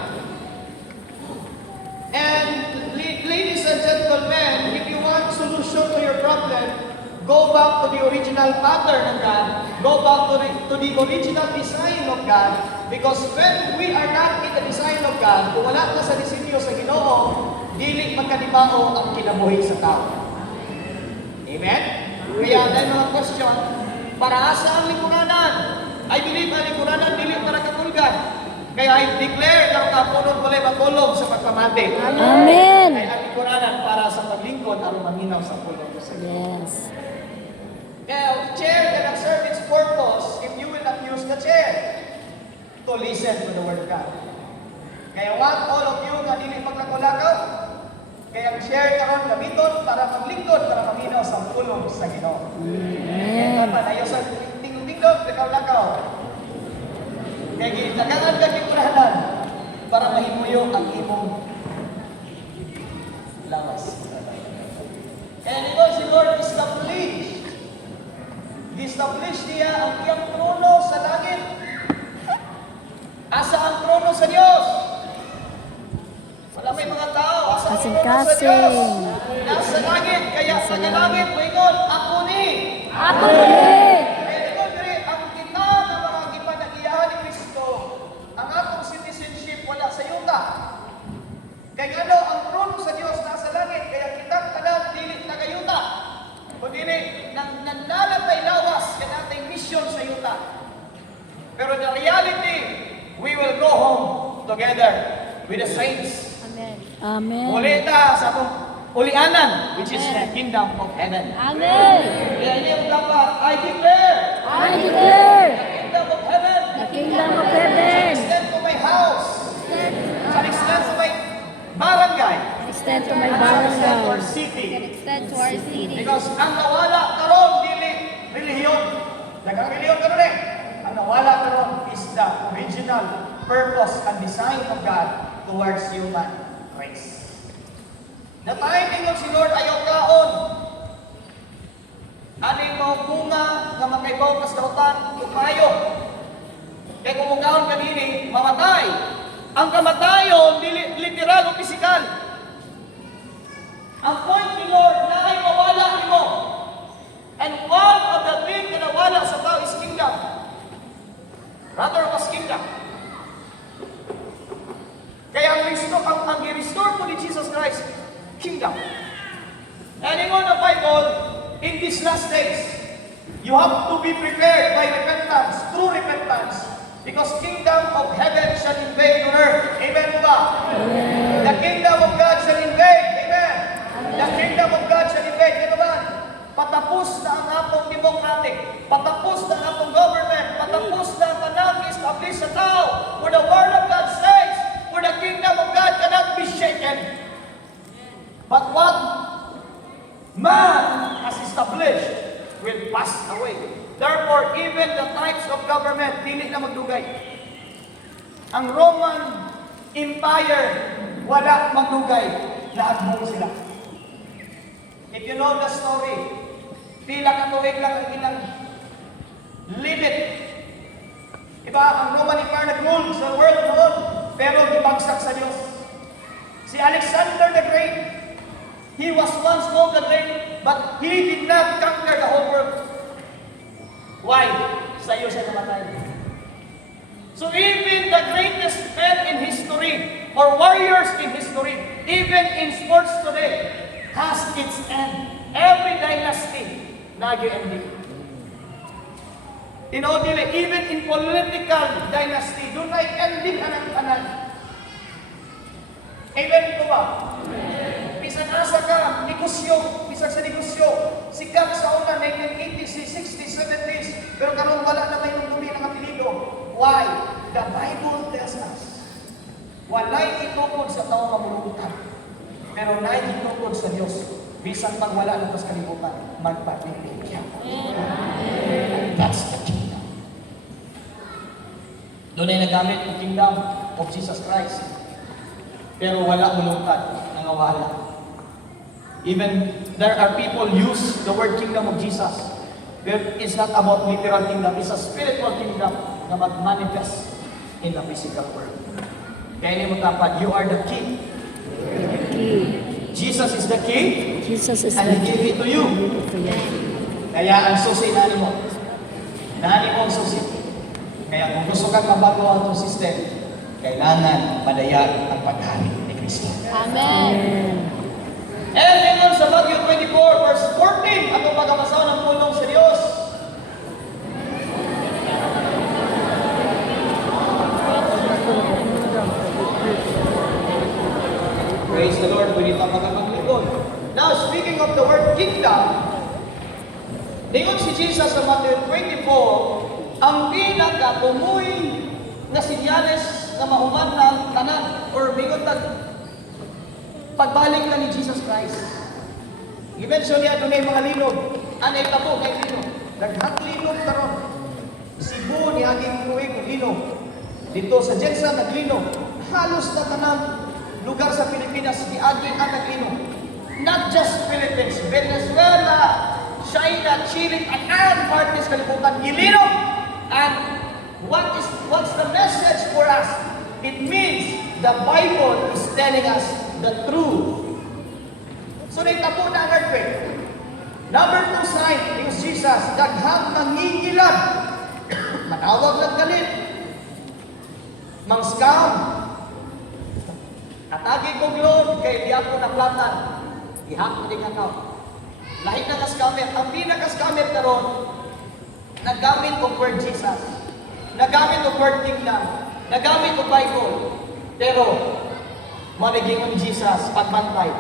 And ladies and gentlemen, if you want solution to your problem, go back to the original pattern of God. Go back to the original design of God. Because when we are not in the design of God, kung wala ka sa disenyo sa Ginoo, dili magkanibao ang kinabuhi sa tao. Amen? Kaya dahil mga question, para sa ang lingkuranan? I believe ang lingkuranan dili para katulgan. Kaya I declare na kapunon pala matulog sa pagpamati. Amen! Kaya ang lingkuranan para sa paglingkod aron maminaw sa pulong sa Yes! Kaya chair cannot serve its purpose if you will not use the chair to listen to the word of God. Kaya want all of you na dili magkakulakaw, kaya ang chair karon gamiton para maglingkod, para maminaw sa pulong sa Ginoo. Amen! Kaya padayo sa ting kingdom, lakaw-lakaw. Kaya gitagangan ka kikurahanan para mahimuyo ang imong lawas. And because the Lord established niya ang iyang trono sa langit. Asa ang trono sa Diyos? Wala may mga tao. Asa ang trono sa Diyos? Nasa langit. Kaya sa langit, moingon, ako ni. Ako din. Kaya ingon diri, ang kita na mga gipanagiyahan ni Kristo, ang atong citizenship wala sa yuta. Kaya ano, ang trono sa Diyos nasa langit, kaya kita tanan dili tagayuta. Kundi nang nanlalatay lawas kaya nating mission sa yuta. Pero the reality, we will go home together with the saints. Amen. Muli ta sa atong ulianan, which is the kingdom of heaven. Amen. Kaya ini ang dapat, I declare, I declare the kingdom of heaven, the kingdom of heaven extend to my house, shall extend to my barangay, extend to my shall extend to our barangay. city. Extend to our city. Because ang nawala karon dili relihiyon. Dagang relihiyon karon eh. Ang nawala karon is the original purpose and design of God towards human race. Na tayo tingog si Lord ayaw kaon. Aning mo bunga nga makaibaw kas dautan tumayo. Kaya kung mukaon ka dili, mamatay. Ang kamatayon dili literal o pisikal. Ang point ni Lord na ay mawala nimo. And one of the things na nawala sa tao is kingdom. Rather was kingdom. Kaya ang i-restore po ni Jesus Christ, kingdom. And in the Bible, in these last days, you have to be prepared by repentance, true repentance, because kingdom of heaven shall invade on earth. Amen po ba? The kingdom of God shall invade. Amen. The kingdom of God shall invade. Ito ba? Patapos na ang atong democratic, patapos na ang atong government, patapos na ang tanang establish sa tao, where the word of God says, where the kingdom of God cannot be shaken. But what man has established will pass away. Therefore, even the types of government, dili na magdugay. Ang Roman Empire, wala magdugay, naagmong sila. If you know the story, pila ka tuig lang ang ilang limit. Diba, ang Roman Empire nag-rule sa world noon, pero gibagsak sa Diyos. Si Alexander the Great, he was once called the Great, but he did not conquer the whole world. Why? Sa iyo siya namatay. So even the greatest men in history, or warriors in history, even in sports today, has its end. Every dynasty, nag-ending. Even in political dynasty, doon ay ending anak-anak. Amen ko ba? Bisan asa ka, negosyo, bisan sa negosyo, sikat sa una, 1980s, 60s, 70s, pero karon wala na tayong muli ng apelido. Why? The Bible tells us, walay itukod sa tao mamulutan, pero nay itukod sa Diyos, bisan pag wala na sa kalibutan, magpapipigyan. That's the kingdom. Doon ay nagamit ang kingdom of Jesus Christ. Pero wala mulungkad, nangawala. Even there are people use the word kingdom of Jesus. But it's not about literal kingdom, it's a spiritual kingdom na mag-manifest in the physical world. Kaya hindi mo tapat, you are the king. Jesus is the king, Jesus is and He gave it to you. Kaya ang susi nani mo. Nani mo ang susi. Kaya kung gusto kang mabago ang itong system, kailangan madayag ang paghari ni Kristo. Amen. And tingnan sa Matthew 24 verse 14, atong pagkapasaw ng pulong sa Diyos. Praise the Lord, pwede pa magkapaglingkod. Now, speaking of the word kingdom, ningon si Jesus sa Matthew 24, ang pinaka-umuy na sinyales na mahuman ng tanan or mingon pagbalik na ni Jesus Christ. I-mention niya doon ay mga linog. Anay tabo kay linog. Daghang linog karon. naging tuig naglino. Dito sa Jensen naglino. Halos na tanang lugar sa Pilipinas ni Adwin ang naglino. Not just Philippines, Venezuela, China, Chile, and parties kalibutan gilino. And what's the message for us? It means the Bible is telling us the truth. So naitabo na ang earthquake. Number 2 sign is Jesus, daghang nangingilad. Manawag lang galit. Mang-scam. Atagi kong loan kay di ako naplatan. Ihak din ako. Lahit na ka-scammer. Ang pinaka-scammer karon, nagamit ng word Jesus. Nagamit ng word kingdom. Nagamit ng Bible. Pero, maniging Jesus, pagbantay.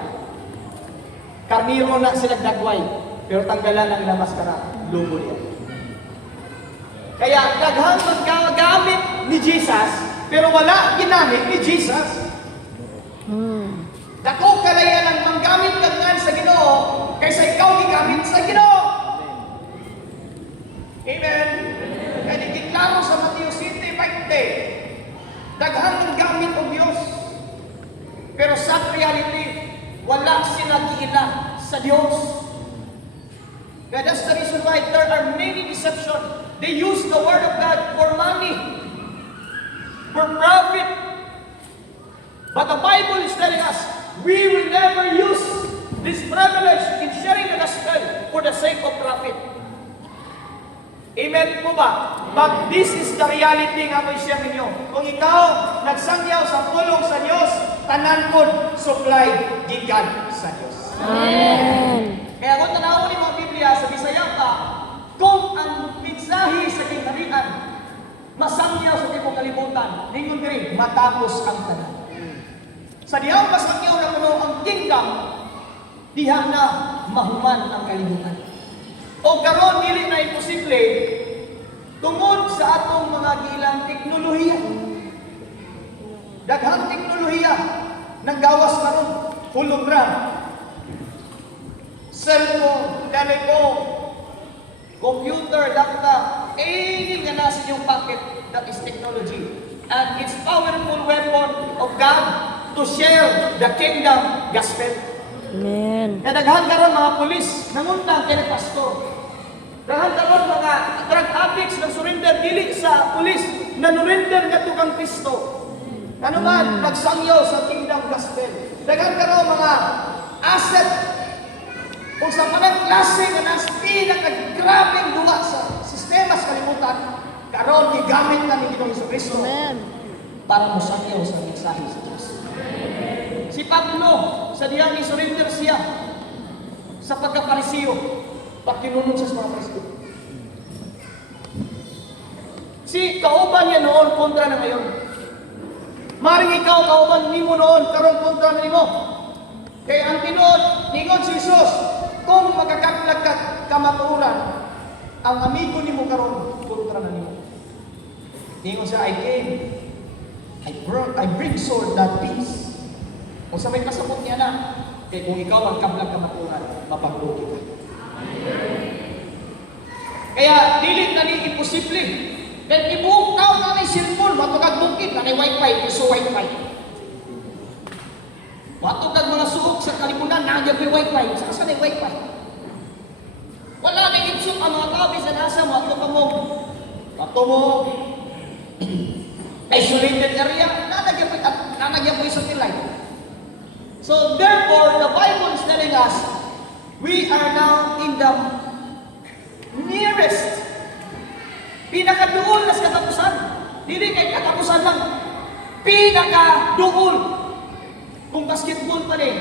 Karniro na sila dagway. Pero tanggalan ang ilang maskara. Lugo niya. Kaya, daghang magkagamit ni Jesus, pero wala ginamit ni Jesus. Dako kalayan ang manggamit kagnan sa Ginoo kaysa ikaw gigamit sa Ginoo. Amen. Kaya diklaro sa Mateo 7:20, daghang ang gamit ng Diyos. Pero sa reality, wala sila giila sa Diyos. Kaya that's the reason why there are many deception. They use the Word of God for money, for profit. But the Bible is telling us, we will never use this privilege in sharing the gospel for the sake of profit. Amen po ba? But this is the reality nga ko i-share ninyo. Kung ikaw nagsangyaw sa pulong sa Diyos, tanan pod supply gikan sa Diyos. Amen. Kaya kung tanawon ni mga Biblia sa Bisaya pa, kung ang mensahe sa kinharian masangyaw sa tipong kalibutan, ningon diri matapos ang tanan. Sa diyang masangyaw na kuno ang kingdom, diha na mahuman ang kalibutan. O karon dili na imposible tungod sa atong mga gilang teknolohiya. Daghang teknolohiya nang gawas karon, hologram, cellphone, telephone, computer, laptop, any nga nasa inyong pocket, that is technology. And it's powerful weapon of God to share the kingdom gospel. Amen. Kaya daghan karon mga pulis nanguntang kay pastor. Daghan karon mga drug addicts nang surrender dili sa pulis, nanurrender ngadto kang Kristo. Ano man nagsangyaw sa kingdom gospel. Daghan karon mga asset kung sa manang klase nga nas pinakagrabeng duwa sa sistema sa kalibutan, karon gigamit na ni Ginoong Jesucristo para mosangyaw sa mensahe sa Diyos. Si Pablo, sa diyang ni-surrender siya sa pagkaparisiyo, pagkinunod siya sa mga parisiyo. Si kauban niya noon, kontra na ngayon. Maring ikaw, kauban ni mo noon, karong kontra na nimo. Kaya ang tinuod, ningon si Jesus, kung magkakaplag ka kamaturan, ang amigo ni mo karon, kontra na nimo. Ningon siya, I bring sword that peace. Kung sa may kasabot niya na, kaya kung ikaw ang kablag kamaturan, mapaglugi ka. Kaya, dili na ni imposible. Dahil ibuong tao na may cellphone, matugag bukid, na may wifi, iso wifi. Matugag mga suok sa kalimunan, nagyag may wifi. Saan may wifi? Wala na itsuk ang mga tao, sa nasa mo, ato mo, isolated area, nanagyan po yung satellite. So therefore, the Bible is telling us, we are now in the nearest, pinakaduol na sa katapusan. Dili kay katapusan lang, pinakaduol. Kung basketball pa rin,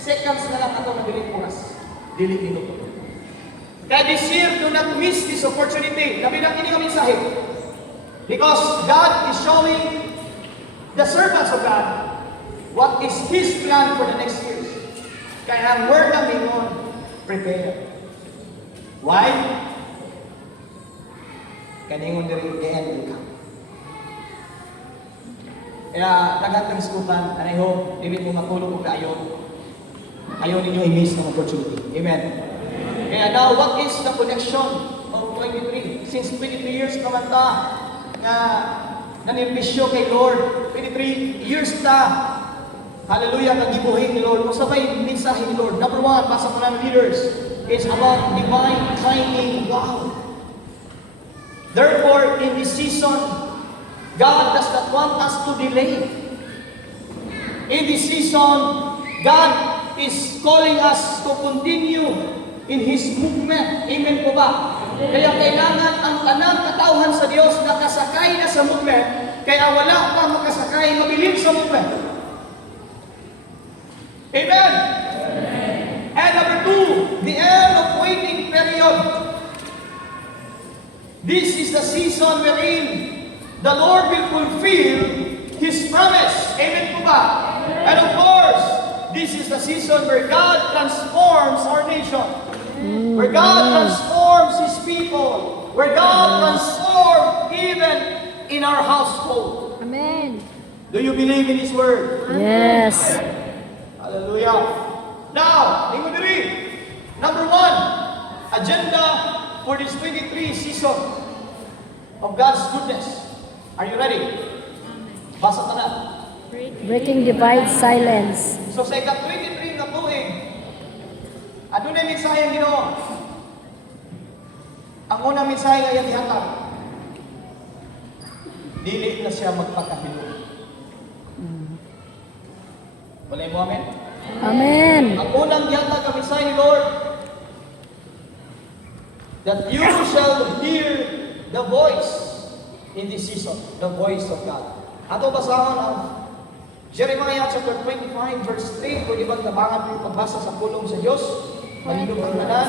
seconds na lang ito mabiling oras. Dili minuto. Kaya this year, do not miss this opportunity. Kabilang ini kami sahib. Because God is showing the servants of God what is His plan for the next years. Kaya ang word na mingon, prepare. Why? Kaningon diri the end will come. Kaya tagat ng iskutan, and I hope, limit mo matulog ko kayo. Ayaw ninyo i-miss ng opportunity. Amen. Kaya now, what is the connection of 23? Since 23 years naman ta, nga nanimpisyo kay Lord. 23 years ta. Hallelujah, nagibuhin ni Lord. Kung sabay, mensahe ni Lord. Number 1, basa ko ng leaders. It's about divine timing. Wow. Therefore, in this season, God does not want us to delay. In this season, God is calling us to continue in His movement. Amen po ba? Kaya kailangan ang tanang katauhan sa Diyos nakasakay na sa movement, kaya wala pa makasakay mabilin sa movement. Amen? And number 2, the end of waiting period. This is the season wherein the Lord will fulfill His promise. Amen po ba? And of course, this is the season where God transforms our nation. Where God transforms His people. Where God transforms even in our household. Amen. Do you believe in His word? Yes. Hallelujah. Now, tingnan mo rin. Number 1, agenda for this 23 season of God's goodness. Are you ready? Basa ka na. Breaking divine silence. So sa ika-23 na tuig, ano na yung mensahe ang Ginoo? Ang unang mensahe nga yung ihatag. Dili na siya magpakahilo. Wala mo, amen? Amen. Ang unang ihatag ang mensahe ni Lord, that you shall hear the voice in this season, the voice of God. Ato basahon ang Jeremiah chapter 25 verse 3, kung ibang tabangan po yung pagbasa sa pulong sa Diyos, malinong ang nanan.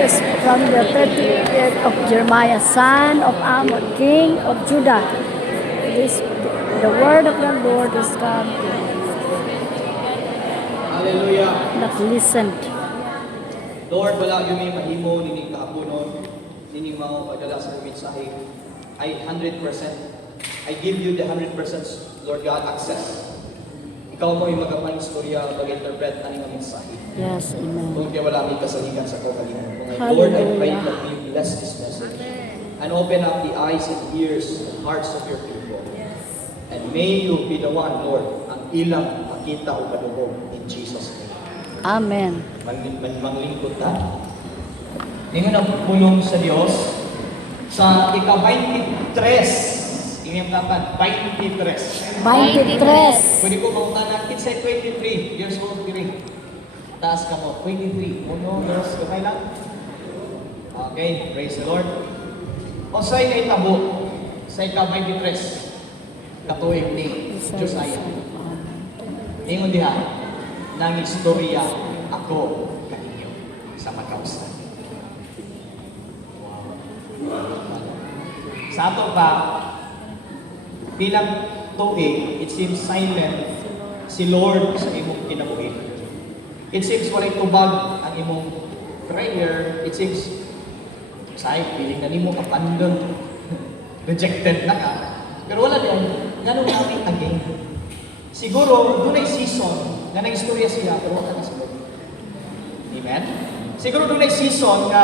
Yes, from the 30th year of Jeremiah, son of Ammon, king of Judah. This, the word of the Lord is come. Hallelujah. Not listened. Lord, wala yung may mahimo, nining kaapunon, nining mga padala sa mensahe. I 100%. I give you the 100%, Lord God, access. Ikaw mo yung magapang istorya, mag-interpret ng mga mensahe. Yes, amen. Kung kaya wala may kasaligan sa kakalingan. Lord, I pray that you bless this message. And open up the eyes and ears and hearts of your people. And may you be the one, Lord, ang ilang makita o kadugog in Jesus' name. Amen. Manglingkod na. Ngayon ang pulong sa Diyos sa ika-23. Inyong dapat 23. 23. Pwede ko mautanan, it's a 23 years old kiri. Taas ka mo, 23. Uno, dos, kamay lang. Okay, praise the Lord. O sa'yo na itabo, sa ika-23, katuig ni Josiah. Ingon diha, nang istorya ako kaninyo sa makausan. Sa ato pa, bilang tuig, it seems silent si Lord sa imong kinabuhi. It seems walay tubag ang imong prayer. It seems, say, feeling na nimo abandoned, rejected na ka. Pero wala din, ganun namin again. Siguro, doon ay season na nag-istorya siya, pero wala na sa Lord. Amen? Siguro doon ay season na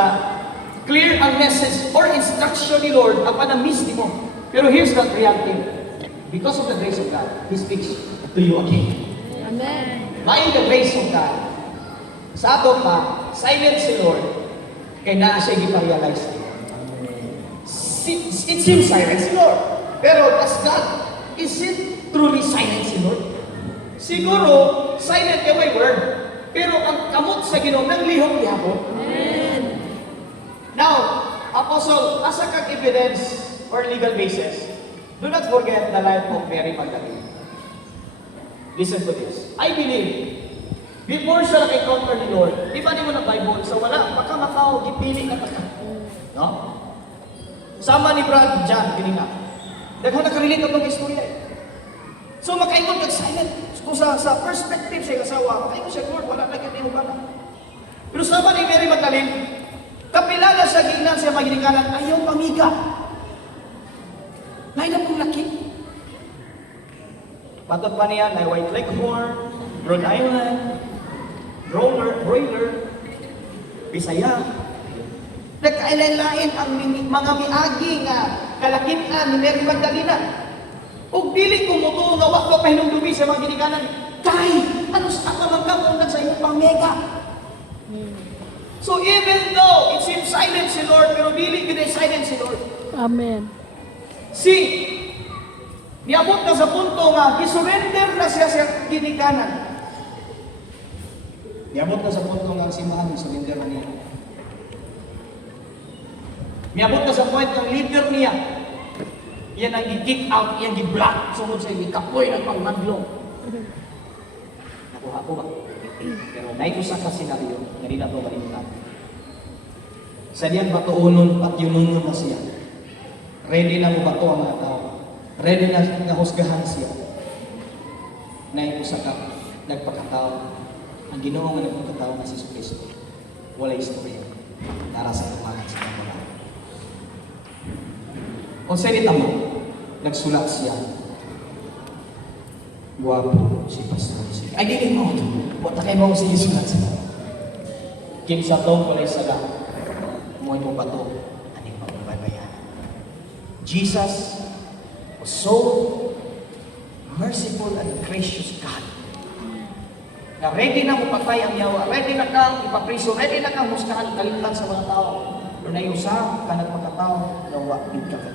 clear ang message or instruction ni Lord ang panamiss ni mo. Pero here's the reality. Because of the grace of God, He speaks to you again. Amen. By the grace of God, sa ato pa, silent si Lord, kaya na siya gipa-realize niya. It seems silent si Lord. Pero as God, is it truly silent si Lord? Siguro, silent kay may word. Pero ang kamot sa Ginoo nang lihok gihapon. Now, Apostle, asa kang evidence or legal basis? Do not forget the life of Mary Magdalene. Listen to this. I believe, before siya nag-encounter ni Lord, di ba mo na Bible? So wala, baka makao, gipili ka pa. No? Sama ni Brad John, kanina. Daghan nakarelate ang istorya eh. So makaingon kag silent. Kung sa perspective siya kasawa, makaingon siya, Lord, wala na kaya hubala. Pero sama ni Mary Magdalene, kapila na siya giingnan siya maginikanan, ayaw pamiga. Naila pong laki. Patot pa niya, na White Leghorn, Rhode Island, broiler, Bisaya. Nagkailain ang mga miagi nga kalakitan ni Mary Magdalena. Ug dili kumuto nga wa pa pahinumdumi sa mga ginikanan. Kay, ano sa naman ka kung sa iyong pangmega? So even though it seems silent si Lord, pero dili gid silent si Lord. Amen. Niabot na sa punto nga gisurrender na siya sa ginikanan. Niabot na sa punto nga ang simbahan gisurrender na niya. Niabot na sa point ng leader niya. Yan ang i-kick out, yan i-block sungod sa ikapoy ng pangmadlong. Nakuha ko ba? Pero naikusa ka senaryo, nga di na ito malimutang. Sa diyan ba tuunon at yununon na siya? Ready na mo ba ito ang mga tao? Ready na husgahan siya? Naikusa ka, nagpakatao. Ang Ginoo nga nagpakatao na si Kristo. Wala istorya. Para sa tumahan sa pagmamahal. O sa mo, nagsulat siya. Guwapo si Pastor. Ay, di mo. Wata kayo mo siya sulat siya. Kinsa tong walay sala. Mo ito bato. Aning mababayan. Jesus was so merciful and gracious God. Na ready na mo patay ang yawa. Ready na kang ipapriso. Ready na kang huskahan kalimtan sa mga tao. Pero naiusa ka nagpagkatao na wapid ka ka.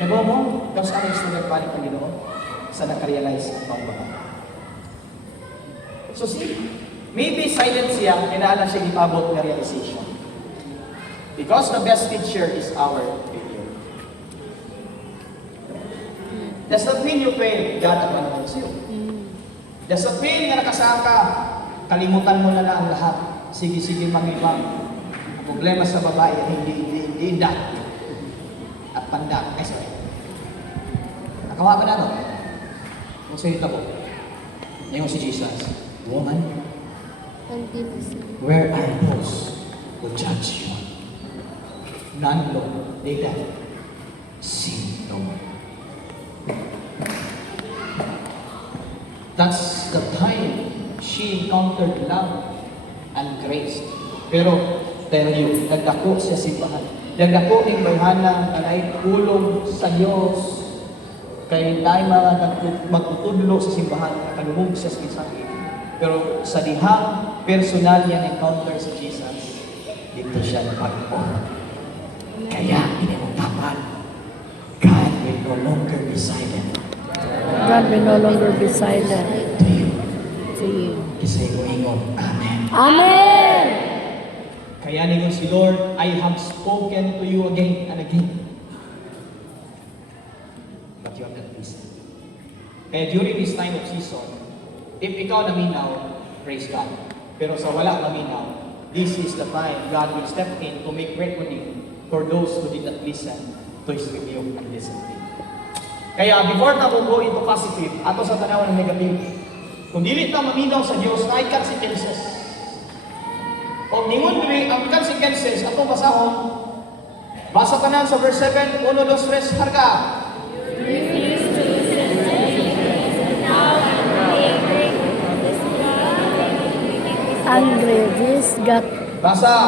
Kaya mo, kung saan ang student balik ang Ginoo, sa nakarealize ang pangbaga. So see, maybe silent siya, kinaalan siya ipabot na realization. Because the best teacher is our failure. Does not mean you fail, God ang managot sa'yo. Does not mean na nakasaka, kalimutan mo na ang lahat. Sige-sige mag-ibang. Ang problema sa babae, hindi that. At panda. Ay, sorry. Nakawa ka na, no? Kung sa'yo po, ngayon si Jesus, woman, where are those who judge you? None, Lord. They that sin no more. That's the time she encountered love and grace. Pero, tell you, nagdako siya simbahan. Nagdako ng bayhana na naitulong sa Diyos kay dahil mga magtutudlo sa simbahan na kalumog siya sa mensahe. Pero sa dihang personal niya encounter sa Jesus, dito siya napagpo. Kaya inimutapan, God will no longer be silent. God will no longer be silent To you. to you. Kasi ko ingon, Amen. Amen! Kaya ningon si Lord, I have spoken to you again and again. But you have not listened. Kaya during this time of season, if ikaw naminaw, praise God. Pero sa wala naminaw, this is the time God will step in to make reckoning for those who did not listen to His rebuke and discipline. Kaya before na mo go into positive, ato sa tanaw ng negative, kung dili ta maminaw sa Diyos, na consequences. O ningon diri ang consequences atong basahon. Basa tanan sa verse 7, 1, 2, 3, harga. Angry, this got Basa.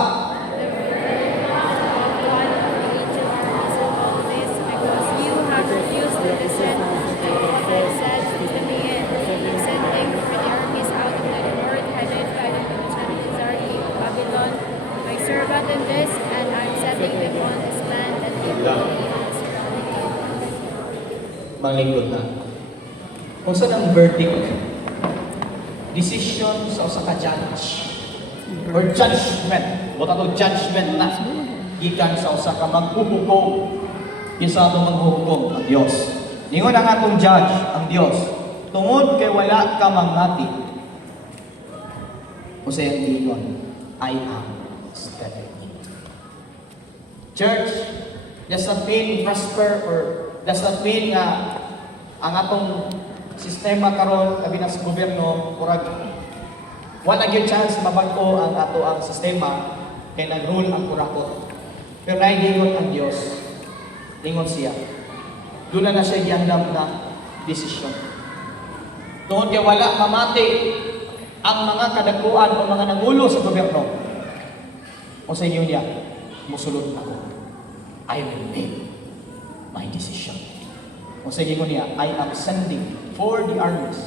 Because you have refused to listen to what I said since the beginning. You sent angry for the armies out of the north, identified them with Nebuzaradan of Babylon, my servant in this, and I'm setting them on this land that they will be on surrounding it. Manglingkod na. Kung saan ang verdict, decision sa usa ka judge or judgment, buta to judgment na gikan sa usa ka maghuhukom. Isa atong maghuhukom ang Dios. Ningon ang atong judge ang Dios. Tungod kay wala ka mangati. O sa iyang ingon, I am stepping in. Church, does not mean prosper or does not mean nga ang atong sistema karon labi na sa gobyerno murag wala gyud chance mabag-o ang ato ang sistema kay nag-rule ang kurakot. Pero naingon ang Dios, ingon siya. Doon na siya giandam na desisyon. Tungod kay wala mamati ang mga kadakuan o mga nangulo sa gobyerno. O sa inyo niya, musulod ako. I will make my decision. O sa inyo niya, I am sending for the armies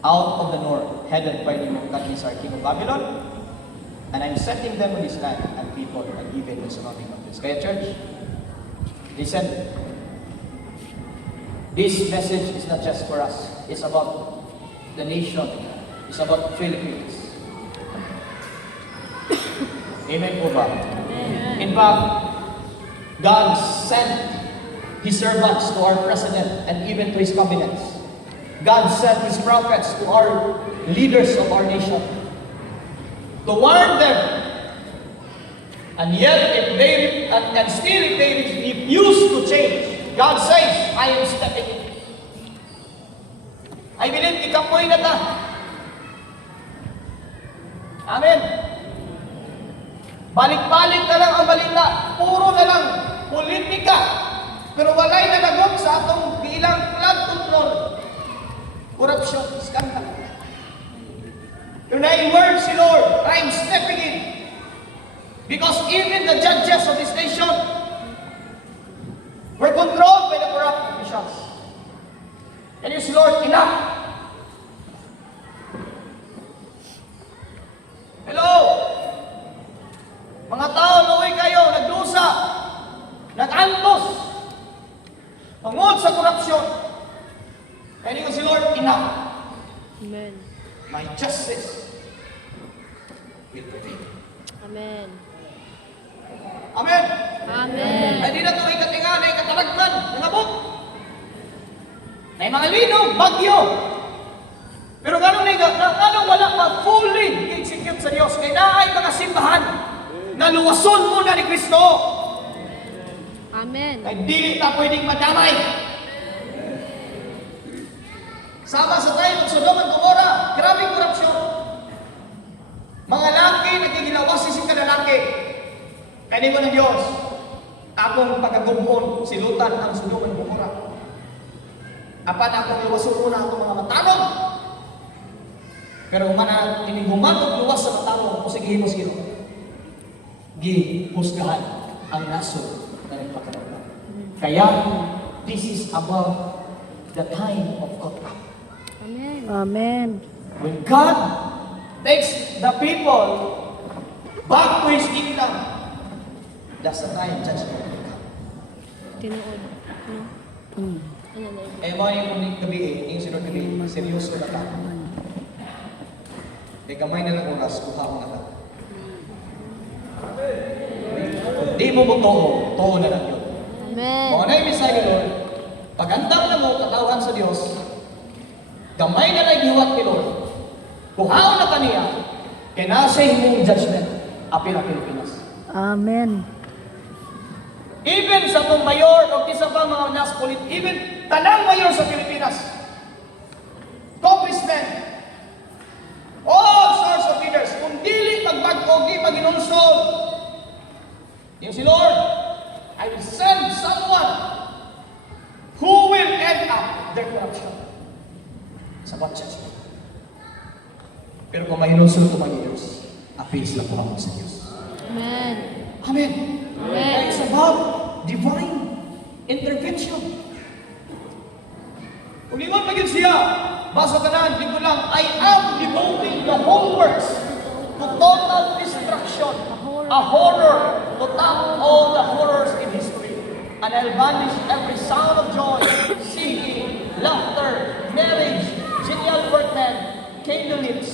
out of the north, headed by Nebuchadnezzar, king of Babylon, and I'm setting them on this land and people and even the surrounding countries. Kaya church, listen. This message is not just for us. It's about the nation. It's about Philippines. Amen po ba? In fact, God sent His servants to our president and even to His cabinets. God sent His prophets to our leaders of our nation to warn them. And yet, if they refuse to change, God says, I am stepping in. I believe ikapoy na ta. Amen. Balik-balik na lang ang balita. Puro na lang politika. Pero walay nanagot sa atong bilang flood control. Corruption, scandal. Pero na-word si Lord, I'm stepping in. Because even the judges of this nation were controlled by the corrupt officials. And you say, Lord, enough. Hello? Mga tao, luwi kayo, nagdusa, nag-antos, tungod sa korupsyon. And you say, Lord, enough. Amen. My justice will prevail. Amen. Amen. Amen. Ay di na ito ikatinga na ikatalagman, nangabot. Na mga linog, bagyo. Pero ganun wala pa fully execute sa Diyos. Kaya naay mga simbahan na luwason muna ni Kristo. Amen. Kaya dili ta pwedeng madamay. Sama sa tayo ng Sodom at Gomorrah, grabing korupsyon. Mga laki nagkigilawasi si kalalaki. Kaya mo ng Diyos, akong pagkagumon, silutan ang Sodom at Gomorrah. Apan akong iwasun muna ang mga matanong. Pero mana iniguman o luwas sa matanong, o sige himos gino. Gihusgahan ang nasod na nagpakalaban. Kaya, this is about the time of God. Amen. Amen. When God takes the people back to His kingdom, that's the time judgment will come. Tinuod. Ano? Ano na yun? Mo yung uning gabi yung sinod gabi, seryoso na ta. Kaya gamay na lang oras, kuha mo na ta. Di mo mo toho na lang yun. Amen. Mga na yung misay ni Lord, pagandam na mo katawan sa Diyos, gamay na lang hiwat ni Lord, kuhaon na kaniya, kaya nasa himong judgment, apil ang Pilipinas. Amen. Even sa itong mayor o kisa pa mga naspolit, even tanang mayor sa Pilipinas, congressmen, all sorts of leaders, kung dili magbagko, di maginulsol, yung si Lord, I will send someone who will end up their corruption. Sa what judgment? Pero kung mahinulsol ko mag-years, appeal sila kumamon sa Diyos. Amen. Amen. Amen. It's about divine intervention. Kung ingon pa yun siya, basa tanan, dito lang, I am devoting the whole works to total destruction, a horror to top all the horrors in history. And I'll banish every sound of joy, singing, laughter, marriage, genial workmen, candlelights,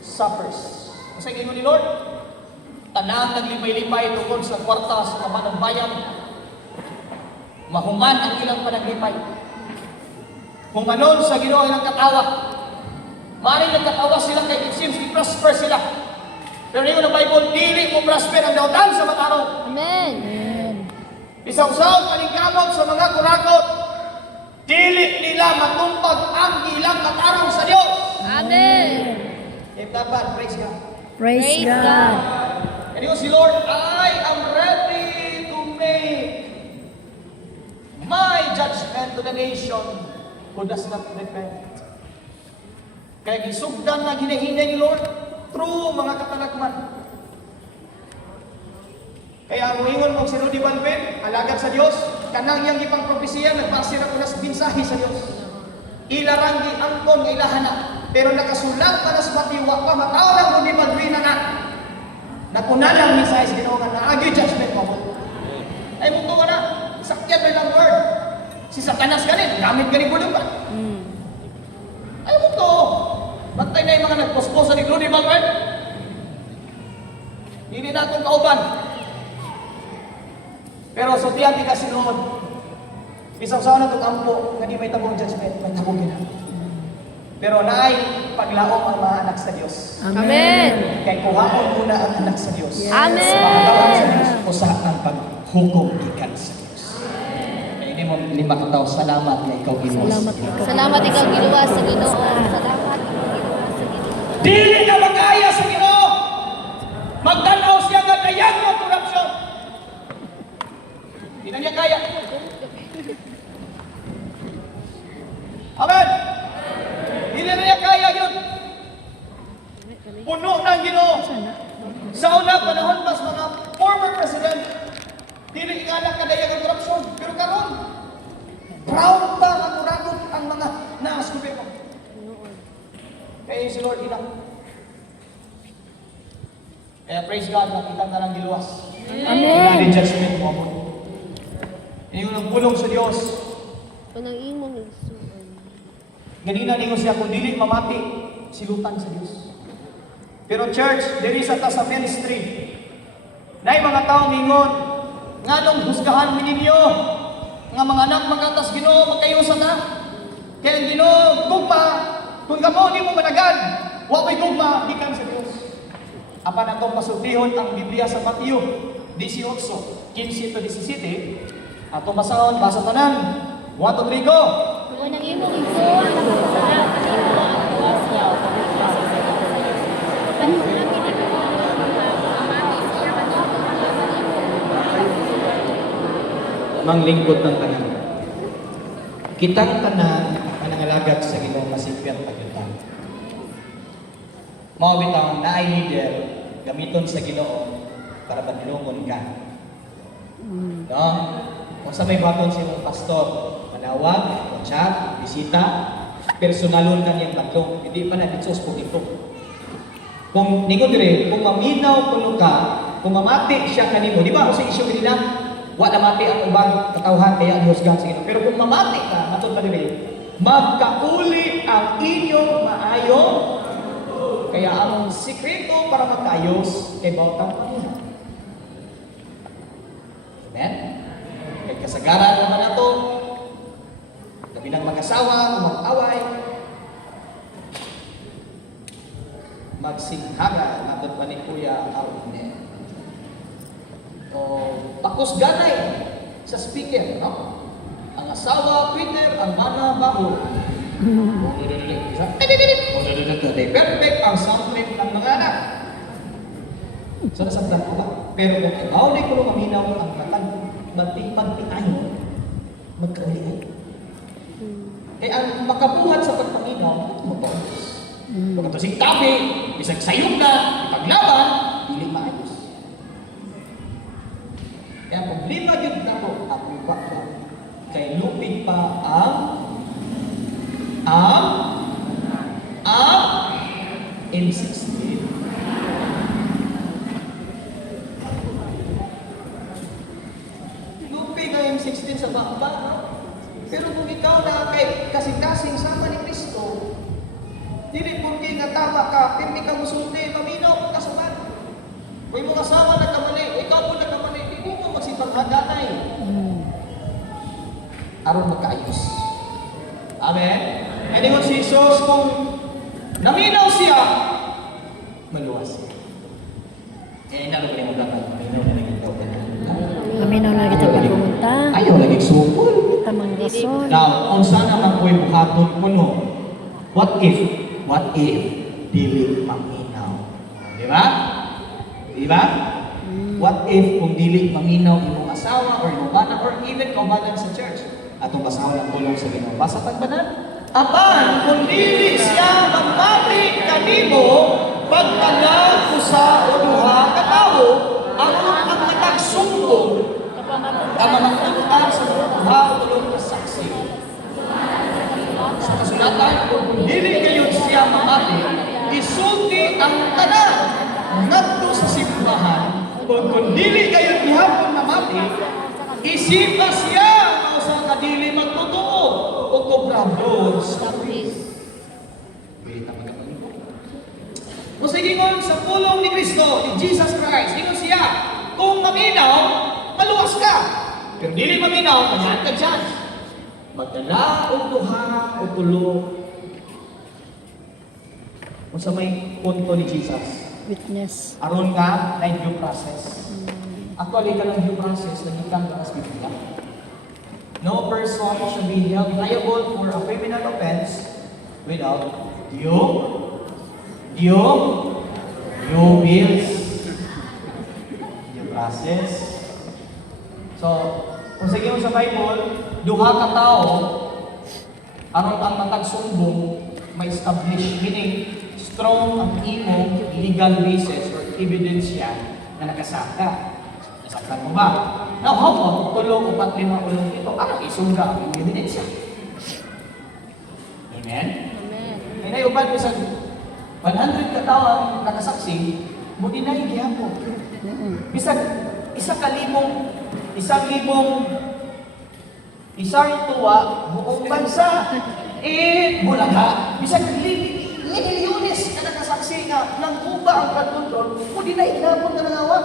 suppers. Kasi ingon ni Lord, tanang naglipay-lipay tungkol sa kwarta sa kamanang bayan. Mahuman ang ilang panaglipay. Humanon sa Ginoo ilang katawa. Maring nagkatawa sila kay it seems prosper sila. Pero niyo ng Bible, dili mo prosper ang dautan sa matanaw. Amen. Isaw-saw paningkamot sa mga kurakot. Dili nila matumpag ang ilang katarong sa Dios. Amen. If that bad, praise God. Praise God. And you see, Lord, I am ready to make my judgment to the nation who does not repent. Kaya gisugdan na ginahinay ni Lord through mga katalagman. Kaya muingon mo si Rudy Balben, alagad sa Dios, kanang iyang ipang propesiya nagbasir ako nas binsahi sa Dios. Ilarang gi angkon nga ilahan na, pero nakasulat pa nas batiwa pa mataw lang Rudy Balben na. Nakuna lang mensahe sa Ginoo nga naagi judgment mo. Ay mo to na, sakyan na lang word. Si Satanas ganit, gamit gani ko ba? Ay mo to. Bantay na yung mga nagposposa ni Rudy Balben. Hindi na itong kauban. Pero so tiyan di ka sinunod. Bisang sa na itong ampo, nga di may tabong judgment, may tabong gina. Pero naay paglaom ang mga anak sa Diyos. Amen. Kay kuhaon muna ang anak sa Diyos. Amen. Makatawag sa Diyos, usa ang paghukom ikan sa Diyos. Kaya hindi mo lima kataw, salamat na ikaw ginuwas. Salamat ikaw ginawa sa Ginoo. Salamat ikaw ginawa sa Ginoo. Dili na magkaya sa Ginoo. Magtanaw siya nga dayag mo korupsyon. Hindi na niya kaya. Amen. Hindi na niya kaya yun. Puno ng Ginoo. Sa unang panahon mas mga former president, dili ingala kadayag ang korupsyon. Pero karon, proud ba ang kuragot ang mga naas gobyerno? Kaya si Lord ilang. Kaya praise God, nakita na lang giluwas. Amen. Hindi judgment mo mo. Yung nagpulong sa Diyos. Panang imong Ganina ninyo siya kung dili mamati, silutan sa Diyos. Pero church, diri sa ta sa ministry, nay mga tao mingon, nganong husgahan mi ninyo, nga mga anak magatas Ginoo magkayusa na. Kaya ang Ginoo gugma, kung kamo di mo managad, wa may gugma gikan sa Diyos. Apan atong pasultihon ang Biblia sa Mateo 18, 15 to 17, atong basahon, basa tanan. 1, 2, 3, go! Panang imong igsoon. Manglingkod ng tanan. Kitang tanan ang nangalagad sa Ginoo masipyat pagyutan. Mao bitaw naay leader gamiton sa Ginoo para banilongon ka. No? Kung sa may baton si mong pastor, manawag, chat, bisita, personalon kaniyang baton, hindi pa na ditsos po ito. Kung ningon dire, kung maminaw kuno ka, kung mamati siya kanimo, di ba? Kasi isyu nila, wa na mati ang ubang katawhan kaya gihusgan sa Ginoo. Pero kung mamati ka, matud pa dire, magkauli ang inyong maayo. Kaya ang sikreto para magkayos kay bawat Panginoon. Amen? Kay kasagaran naman nato, labi ng mag-asawa, kung mag-away, magsinghaga, natin pa ni Kuya Arne. O pakos ganay sa speaker, no? Ang asawa, Peter, ang mana, baho. Perfect ang soundtrack ng mga anak. So nasabdan ko ba? Pero kung ibaw na ko maminaw ang matag magpipagpingayon, magkauli. Kaya ang makabuhat sa pagpaminaw, mabawis. Kung ito si tabi, bisag sayong na, ipaglaban, hindi maayos. Kaya problema yun na ko, ang iwakwa, kay lupig pa ang M16. Lupig ang M16 sa baba, no? Pero kung ikaw na kay kasing-kasing sama ni Kristo, dili porke nga tama ka, pirmi ka musulti, maminaw ka sa man. Kung mga asawa nagkamali, ikaw po nagkamali, hindi mo magsipaghaganay. Aron magkaayos. Amen? And ingon si Jesus, kung naminaw siya, maluwas siya. Eh, nalo ka mo dapat, maminaw na naging tao ka na. Aminaw na kita pagpumunta. Ayaw lagi sumupol. Tamang rason. Now, kung sana man ko'y buhaton kuno, what if dili maminaw? Di ba? Di ba? What if kung dili maminaw imong asawa or imong bana or even kaubanan sa church? Atong basahan ang tulong sa Ginoo. Basa tagbanan. Apan kung dili siya mamati kanimo pagtalag usa o duha ka tawo, ang matag sumbong ang mga tutuan sa buhaw tulong na saksi. Sa kasulatan, kung dili kayo siya mamati, isulti ang tanan ngadto sa simbahan. Kung dili kayo gihapon mamati, isipa siya o sa kadili magtotoo o kobrador sa pulis. O sige ngon sa pulong ni Kristo, ni Jesus Christ, ingon siya, kung maminaw, maluwas ka. Pero dili maminaw, kanyan ka chance. Magdala o duha o tulo. Kung sa may punto ni Jesus, Witness. aron nga na due process. Actually, ka ng due process, naging ka sa Biblia. No person shall be held liable for a criminal offense without due bills, due process. So, kung sige mo sa Bible, duha ka tao, aron ang matagsumbong, may establish, meaning strong ang imong legal basis or ebidensya na nakasaka. Nasaktan mo ba? Now, how about tulong, 4, 5 ulong ito? Ano isungga ang ebidensya? Amen? May naiuban ko sa 100 katao ang nakasaksi, buti na igihapon. Bisag isang tuwa, buong bansa, bulaga. Bisag milyones na nakasaksi nga nang kuba ang pagkontrol, buti na igihapon na nangawat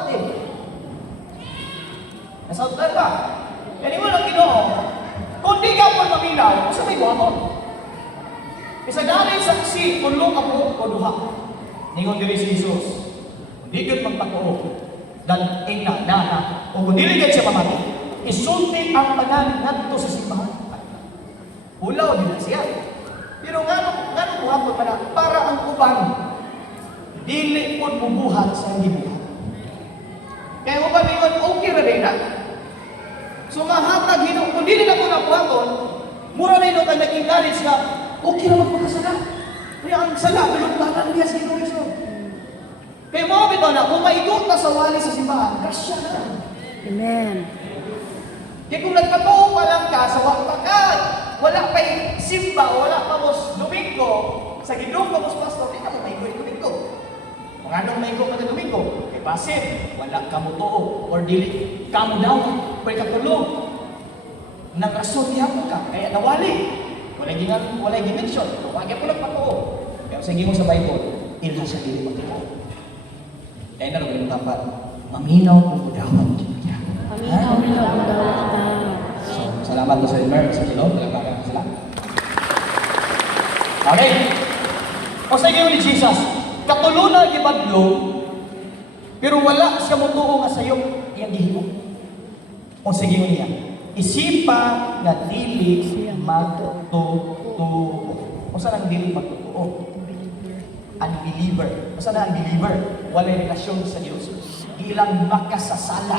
Nasautan ba? Yan mo lang Ginoo, kung di ka po maminaw, sa may buhaton. Isa dali saksi, tulong ako o duha. Ningon diri si Jesus, hindi ka magpatuo, dan ina, nana, o kung dili ka siya pamati, isulti ang tanan ngadto sa simbahan. Ulaw din siya. Pero nga buhaton pa na, para ang uban, dili po bubuhat sa gibuhat. Kaya uban ningon, okay ra din na. So mahatag Ginoo, kung dili na ko na buhaton, mura na ino ka nag-encourage na, okay na magpakasala. Kaya ang sala, pinagtanan niya sa Ginoo Hesus. Kaya mga bitaw na, kung maigot na sa wali sa simbahan, kasya na. Amen. Kaya kung nagpatuo pa lang ka sa wakbakan, wala pa'y simba, wala pa mos Domingo, sa Ginoo pa mos pastor, di ka mo maigo yung Domingo. Kung anong maigo ka na Domingo, kay basit, wala ka mo tuo, or dili ka mo daw, pwede ka tulong. Nang rason niya mo ka, kaya nawali. Walay dimension. Huwag po nagpatuo. Pero sa mo sa Bible, ila sa dili magtotoo. Kaya na rin yung tapat, maminaw kung udawat niya. Paminaw ang dawat na. So, salamat po sa Elmer, sa Gino. Salamat sila. Okay. O sa ni Jesus, katulunan ibadlo, pero wala siya mutuo nga sayo, iyang gihimo. O sige niya, isipa nga dili magtutuo. O saan ang dili magtutuo? Unbeliever. O saan ang unbeliever? Walay relasyon sa Diyos. Ilang makasasala.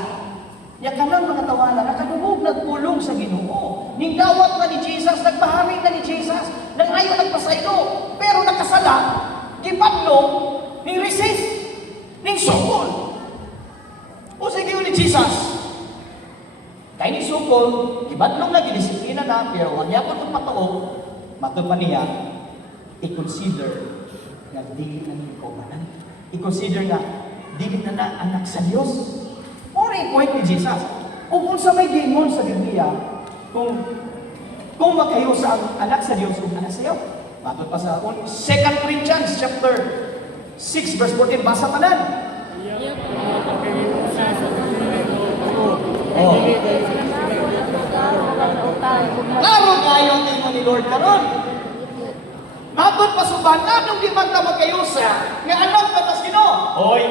Ya kanang mga tawanan, nakadungog nagpulong sa Ginoo. Ning dawat na ni Jesus, nagpahamit na ni Jesus, nang ayaw nagpasaylo, pero nakasala, gipadlong, ning resist, ning sukol. O sige ni Jesus, kaya ni sukol, ibadlong na gidisiplina na, pero wag niya pa magpatuo, matod pa niya, i-consider na dili na niyo kaumanan. I-consider na dili na anak sa Diyos. Ora yung point ni Jesus. O kung sa may gingon sa Biblia, kung makayo sa anak sa Diyos, kung anak sa iyo, matod pa sa 2 Corinthians chapter 6 verse 14, basa pa nan. Klaro kayo ang tingin ni Lord karon. Matod pa suban, anong di magtawag kayo sa nga anak patas Ginoo? Hoy,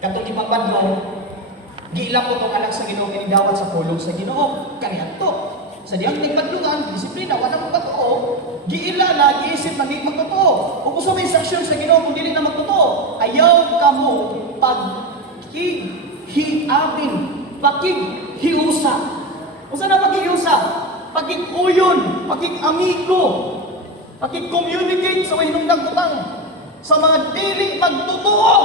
katong ipabadlo, di ilang ko itong anak sa Ginoo inidawat sa pulong sa Ginoo. Kaniyan to. Sa diyang nagpadlugan, disiplina, wala mong patotoo, giila na, giisip na di magtotoo. Kung gusto may instruction sa Ginoo, kung dili na magtotoo, ayaw ka mo paghihiabing, paghihiusa. Kung saan na paghihiusa? Paghihuyon, paghiamigo, paghi-communicate sa mahinungdang butang sa mga dili magtotoo.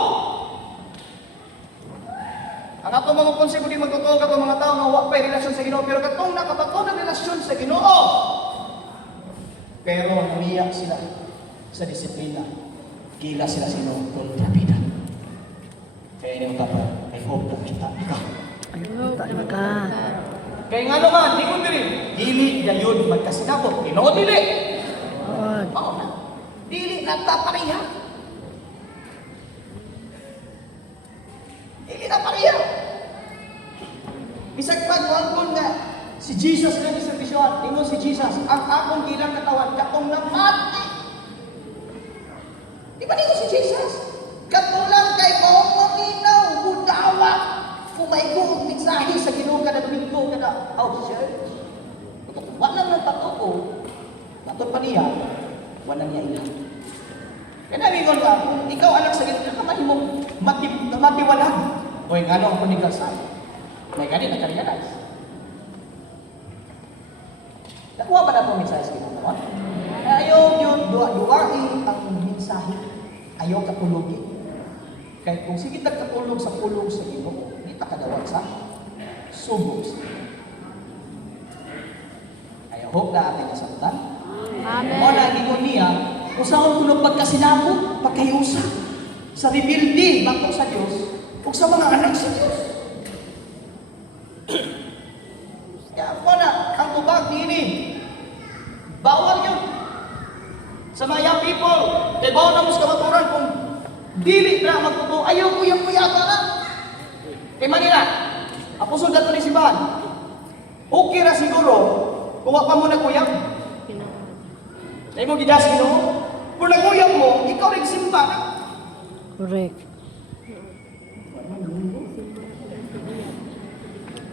Ang ato mga konsepto di magtotoo ka mga tao nga wa pay relasyon sa Ginoo, pero katong nakabato ng relasyon sa Ginoo. Pero namiyak sila sa disiplina. Gila sila sa Ginoo kontrabida. Kaya ini utapa ay hope kita ikaw. Ayun, tak ka. Kaya nga naman, di ko diri, dili gayon magkasinabot. Ginoo dili. Wag. Oo na. Dili nagtapariha. Dili na pariha. Bisag pagwangkon nga si Jesus na iservisyon, ingon si Jesus, ang akong gilang katawan katong namati. Di ba nito si Jesus? Katulang kay maong maminaw, budawa, kumaigo ang mensahe sa Ginoo kada Domingo kada church. Wala nang patuko. Matod pa niya, wala niya ilang. Kaya namingon ka, kung ikaw anak sa Ginoo, kamahimong matiwalag. O yung ano ang punigal sa'yo. May ganit na ka-realize. Nakuha ba na itong mensahe sa Ginoo? Ayaw yun, duwain ang mensahe. Ayaw katulogin. Kaya kung sige nagkatulog sa pulong sa Ginoo, hindi ta kadawat sa subok sa Ginoo. I hope na ating nasabutan. Amen. O na gingon niya, kung saan kung pagkasinabot, pagkayusa, sa rebuildi, bato sa Diyos, o sa mga anak sa Diyos. Kaya mo na, ang tubag ini, bawal yun. Sa mga young people, kaya bawal na mo sa kamaturan kung dili na magtuto, ayaw kuyang-kuyata na. Kaya Manila, apusod na ito ni Simbahan. Okay na siguro, kung wak pa mo na kuyang. Dahil mo gidas Ginoo, kung naguyang mo, ikaw rin simba na. Correct.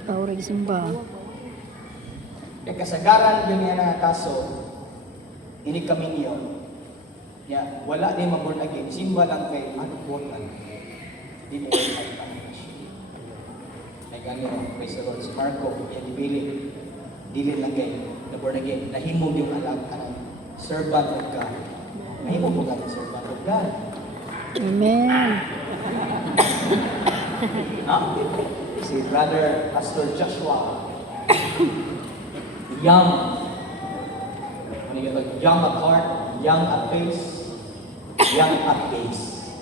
Tawag simba. Kaya kasagaran yun yan na kaso, ini kami niyo. Ya, wala din mag-born again. Simba lang kay ano born lang. Hindi mo ay panginoon. Ay gano'n, praise the Lord. Si Marco, yan ibili. Dili lang kay na born again. Nahimog yung alam ka ng servant of God. Nahimog mo ka ng servant of God. Amen. Ha? Si Brother Pastor Joshua. Young. Ano yung young at heart, young at face, young at base.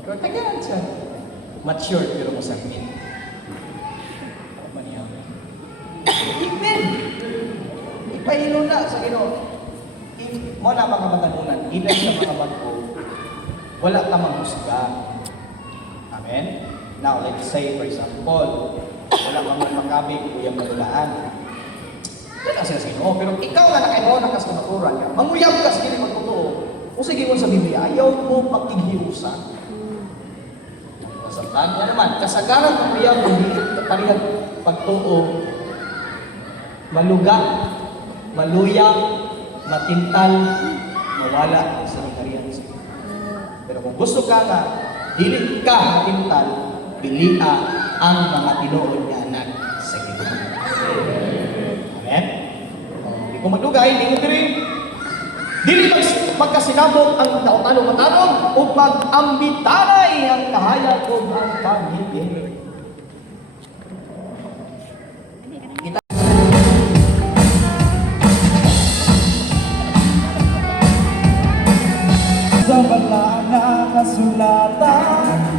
Pero tagalan siya. Mature pero masakit. Amen. Ipahilo na sa Ginoo. Mo na mga matanunan, ilan sa mga bago, wala ka manghusga. Amen? Now, let's say, for example, wala kang magmakabig, kuyang malulaan. Wala sila sa Ginoo. Pero ikaw nga nakaibaw na kas kamaturan ka, manguyab ka sa Ginoo magtotoo. O sige mo sa Biblia, ayaw mo pagtighiusan. Kasabtan nga naman, kasagaran ng kuyab, hindi parihag pagtuo, maluga, maluyang, matintal, mawala sa kariyan. Pero kung gusto ka nga, dili ka matintal, bilia ang mga tinuod na anak sa Ginoo. Amen? Hindi ko madugay, hindi ko diri. Dili magkasinabot ang taon-tanon o mag-ambitanay ang kahayag o ang kamibig. Sa bala na kasulatan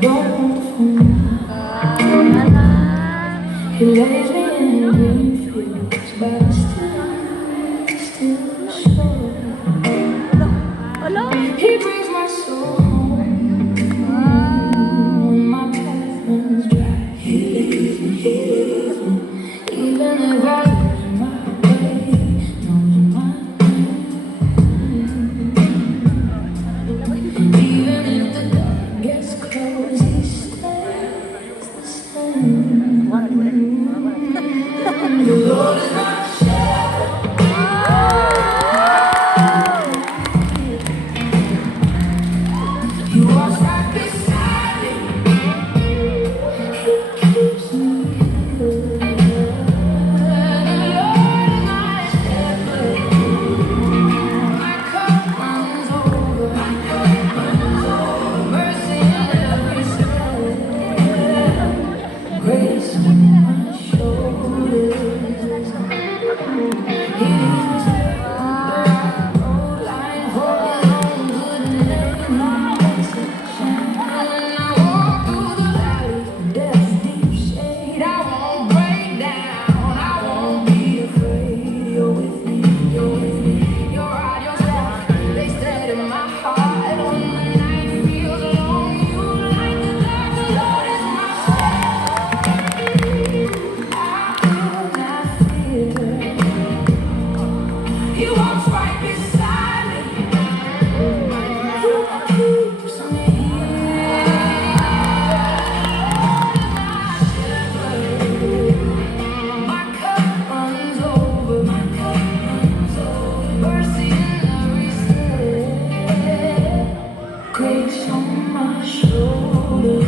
He loves me in green fields, but I still show. He brings my soul home when my path runs dry. He leads me, even if I lose my way, knows my name. Even if the dark gets close, he stays the same. The Lord is my shepherd. He walks right beside me. He keeps me good. The Lord is my shepherd. My cup runs over. My cup runs over. Mercy in every step. Grace on my shoulders. He leads me straight on the right road line, holding on good and makes it shine. When I walk through the valley of death's deep shade, I won't break down, I won't be afraid. You're with me, you're with me. Your rod, your staff, they steady my heart. When the night feels long, you light the dark. The Lord is my shepherd. I will not fear. He walks right beside me. He keeps me. My cup runs over. My cup runs over. Mercy in every step. Grace on my shoulders.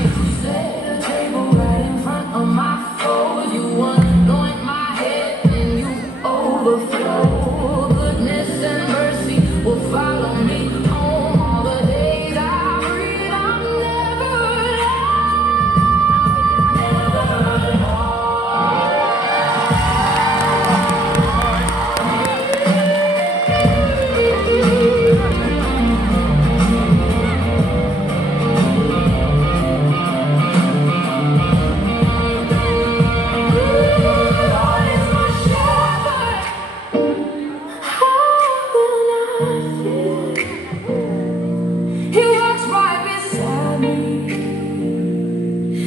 You set a table right in front of my foes. You anoint my head and you overflow. Goodness and mercy will follow me home all the days I breathe. I'm never Lord is my shepherd. I will not fear. He walks right beside me.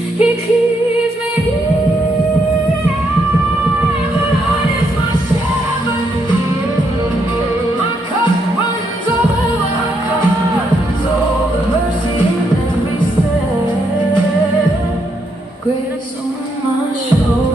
He keeps me. The Lord is my shepherd. My cup runs over. My cup runs over. Mercy in every step. Grace on my shoulders.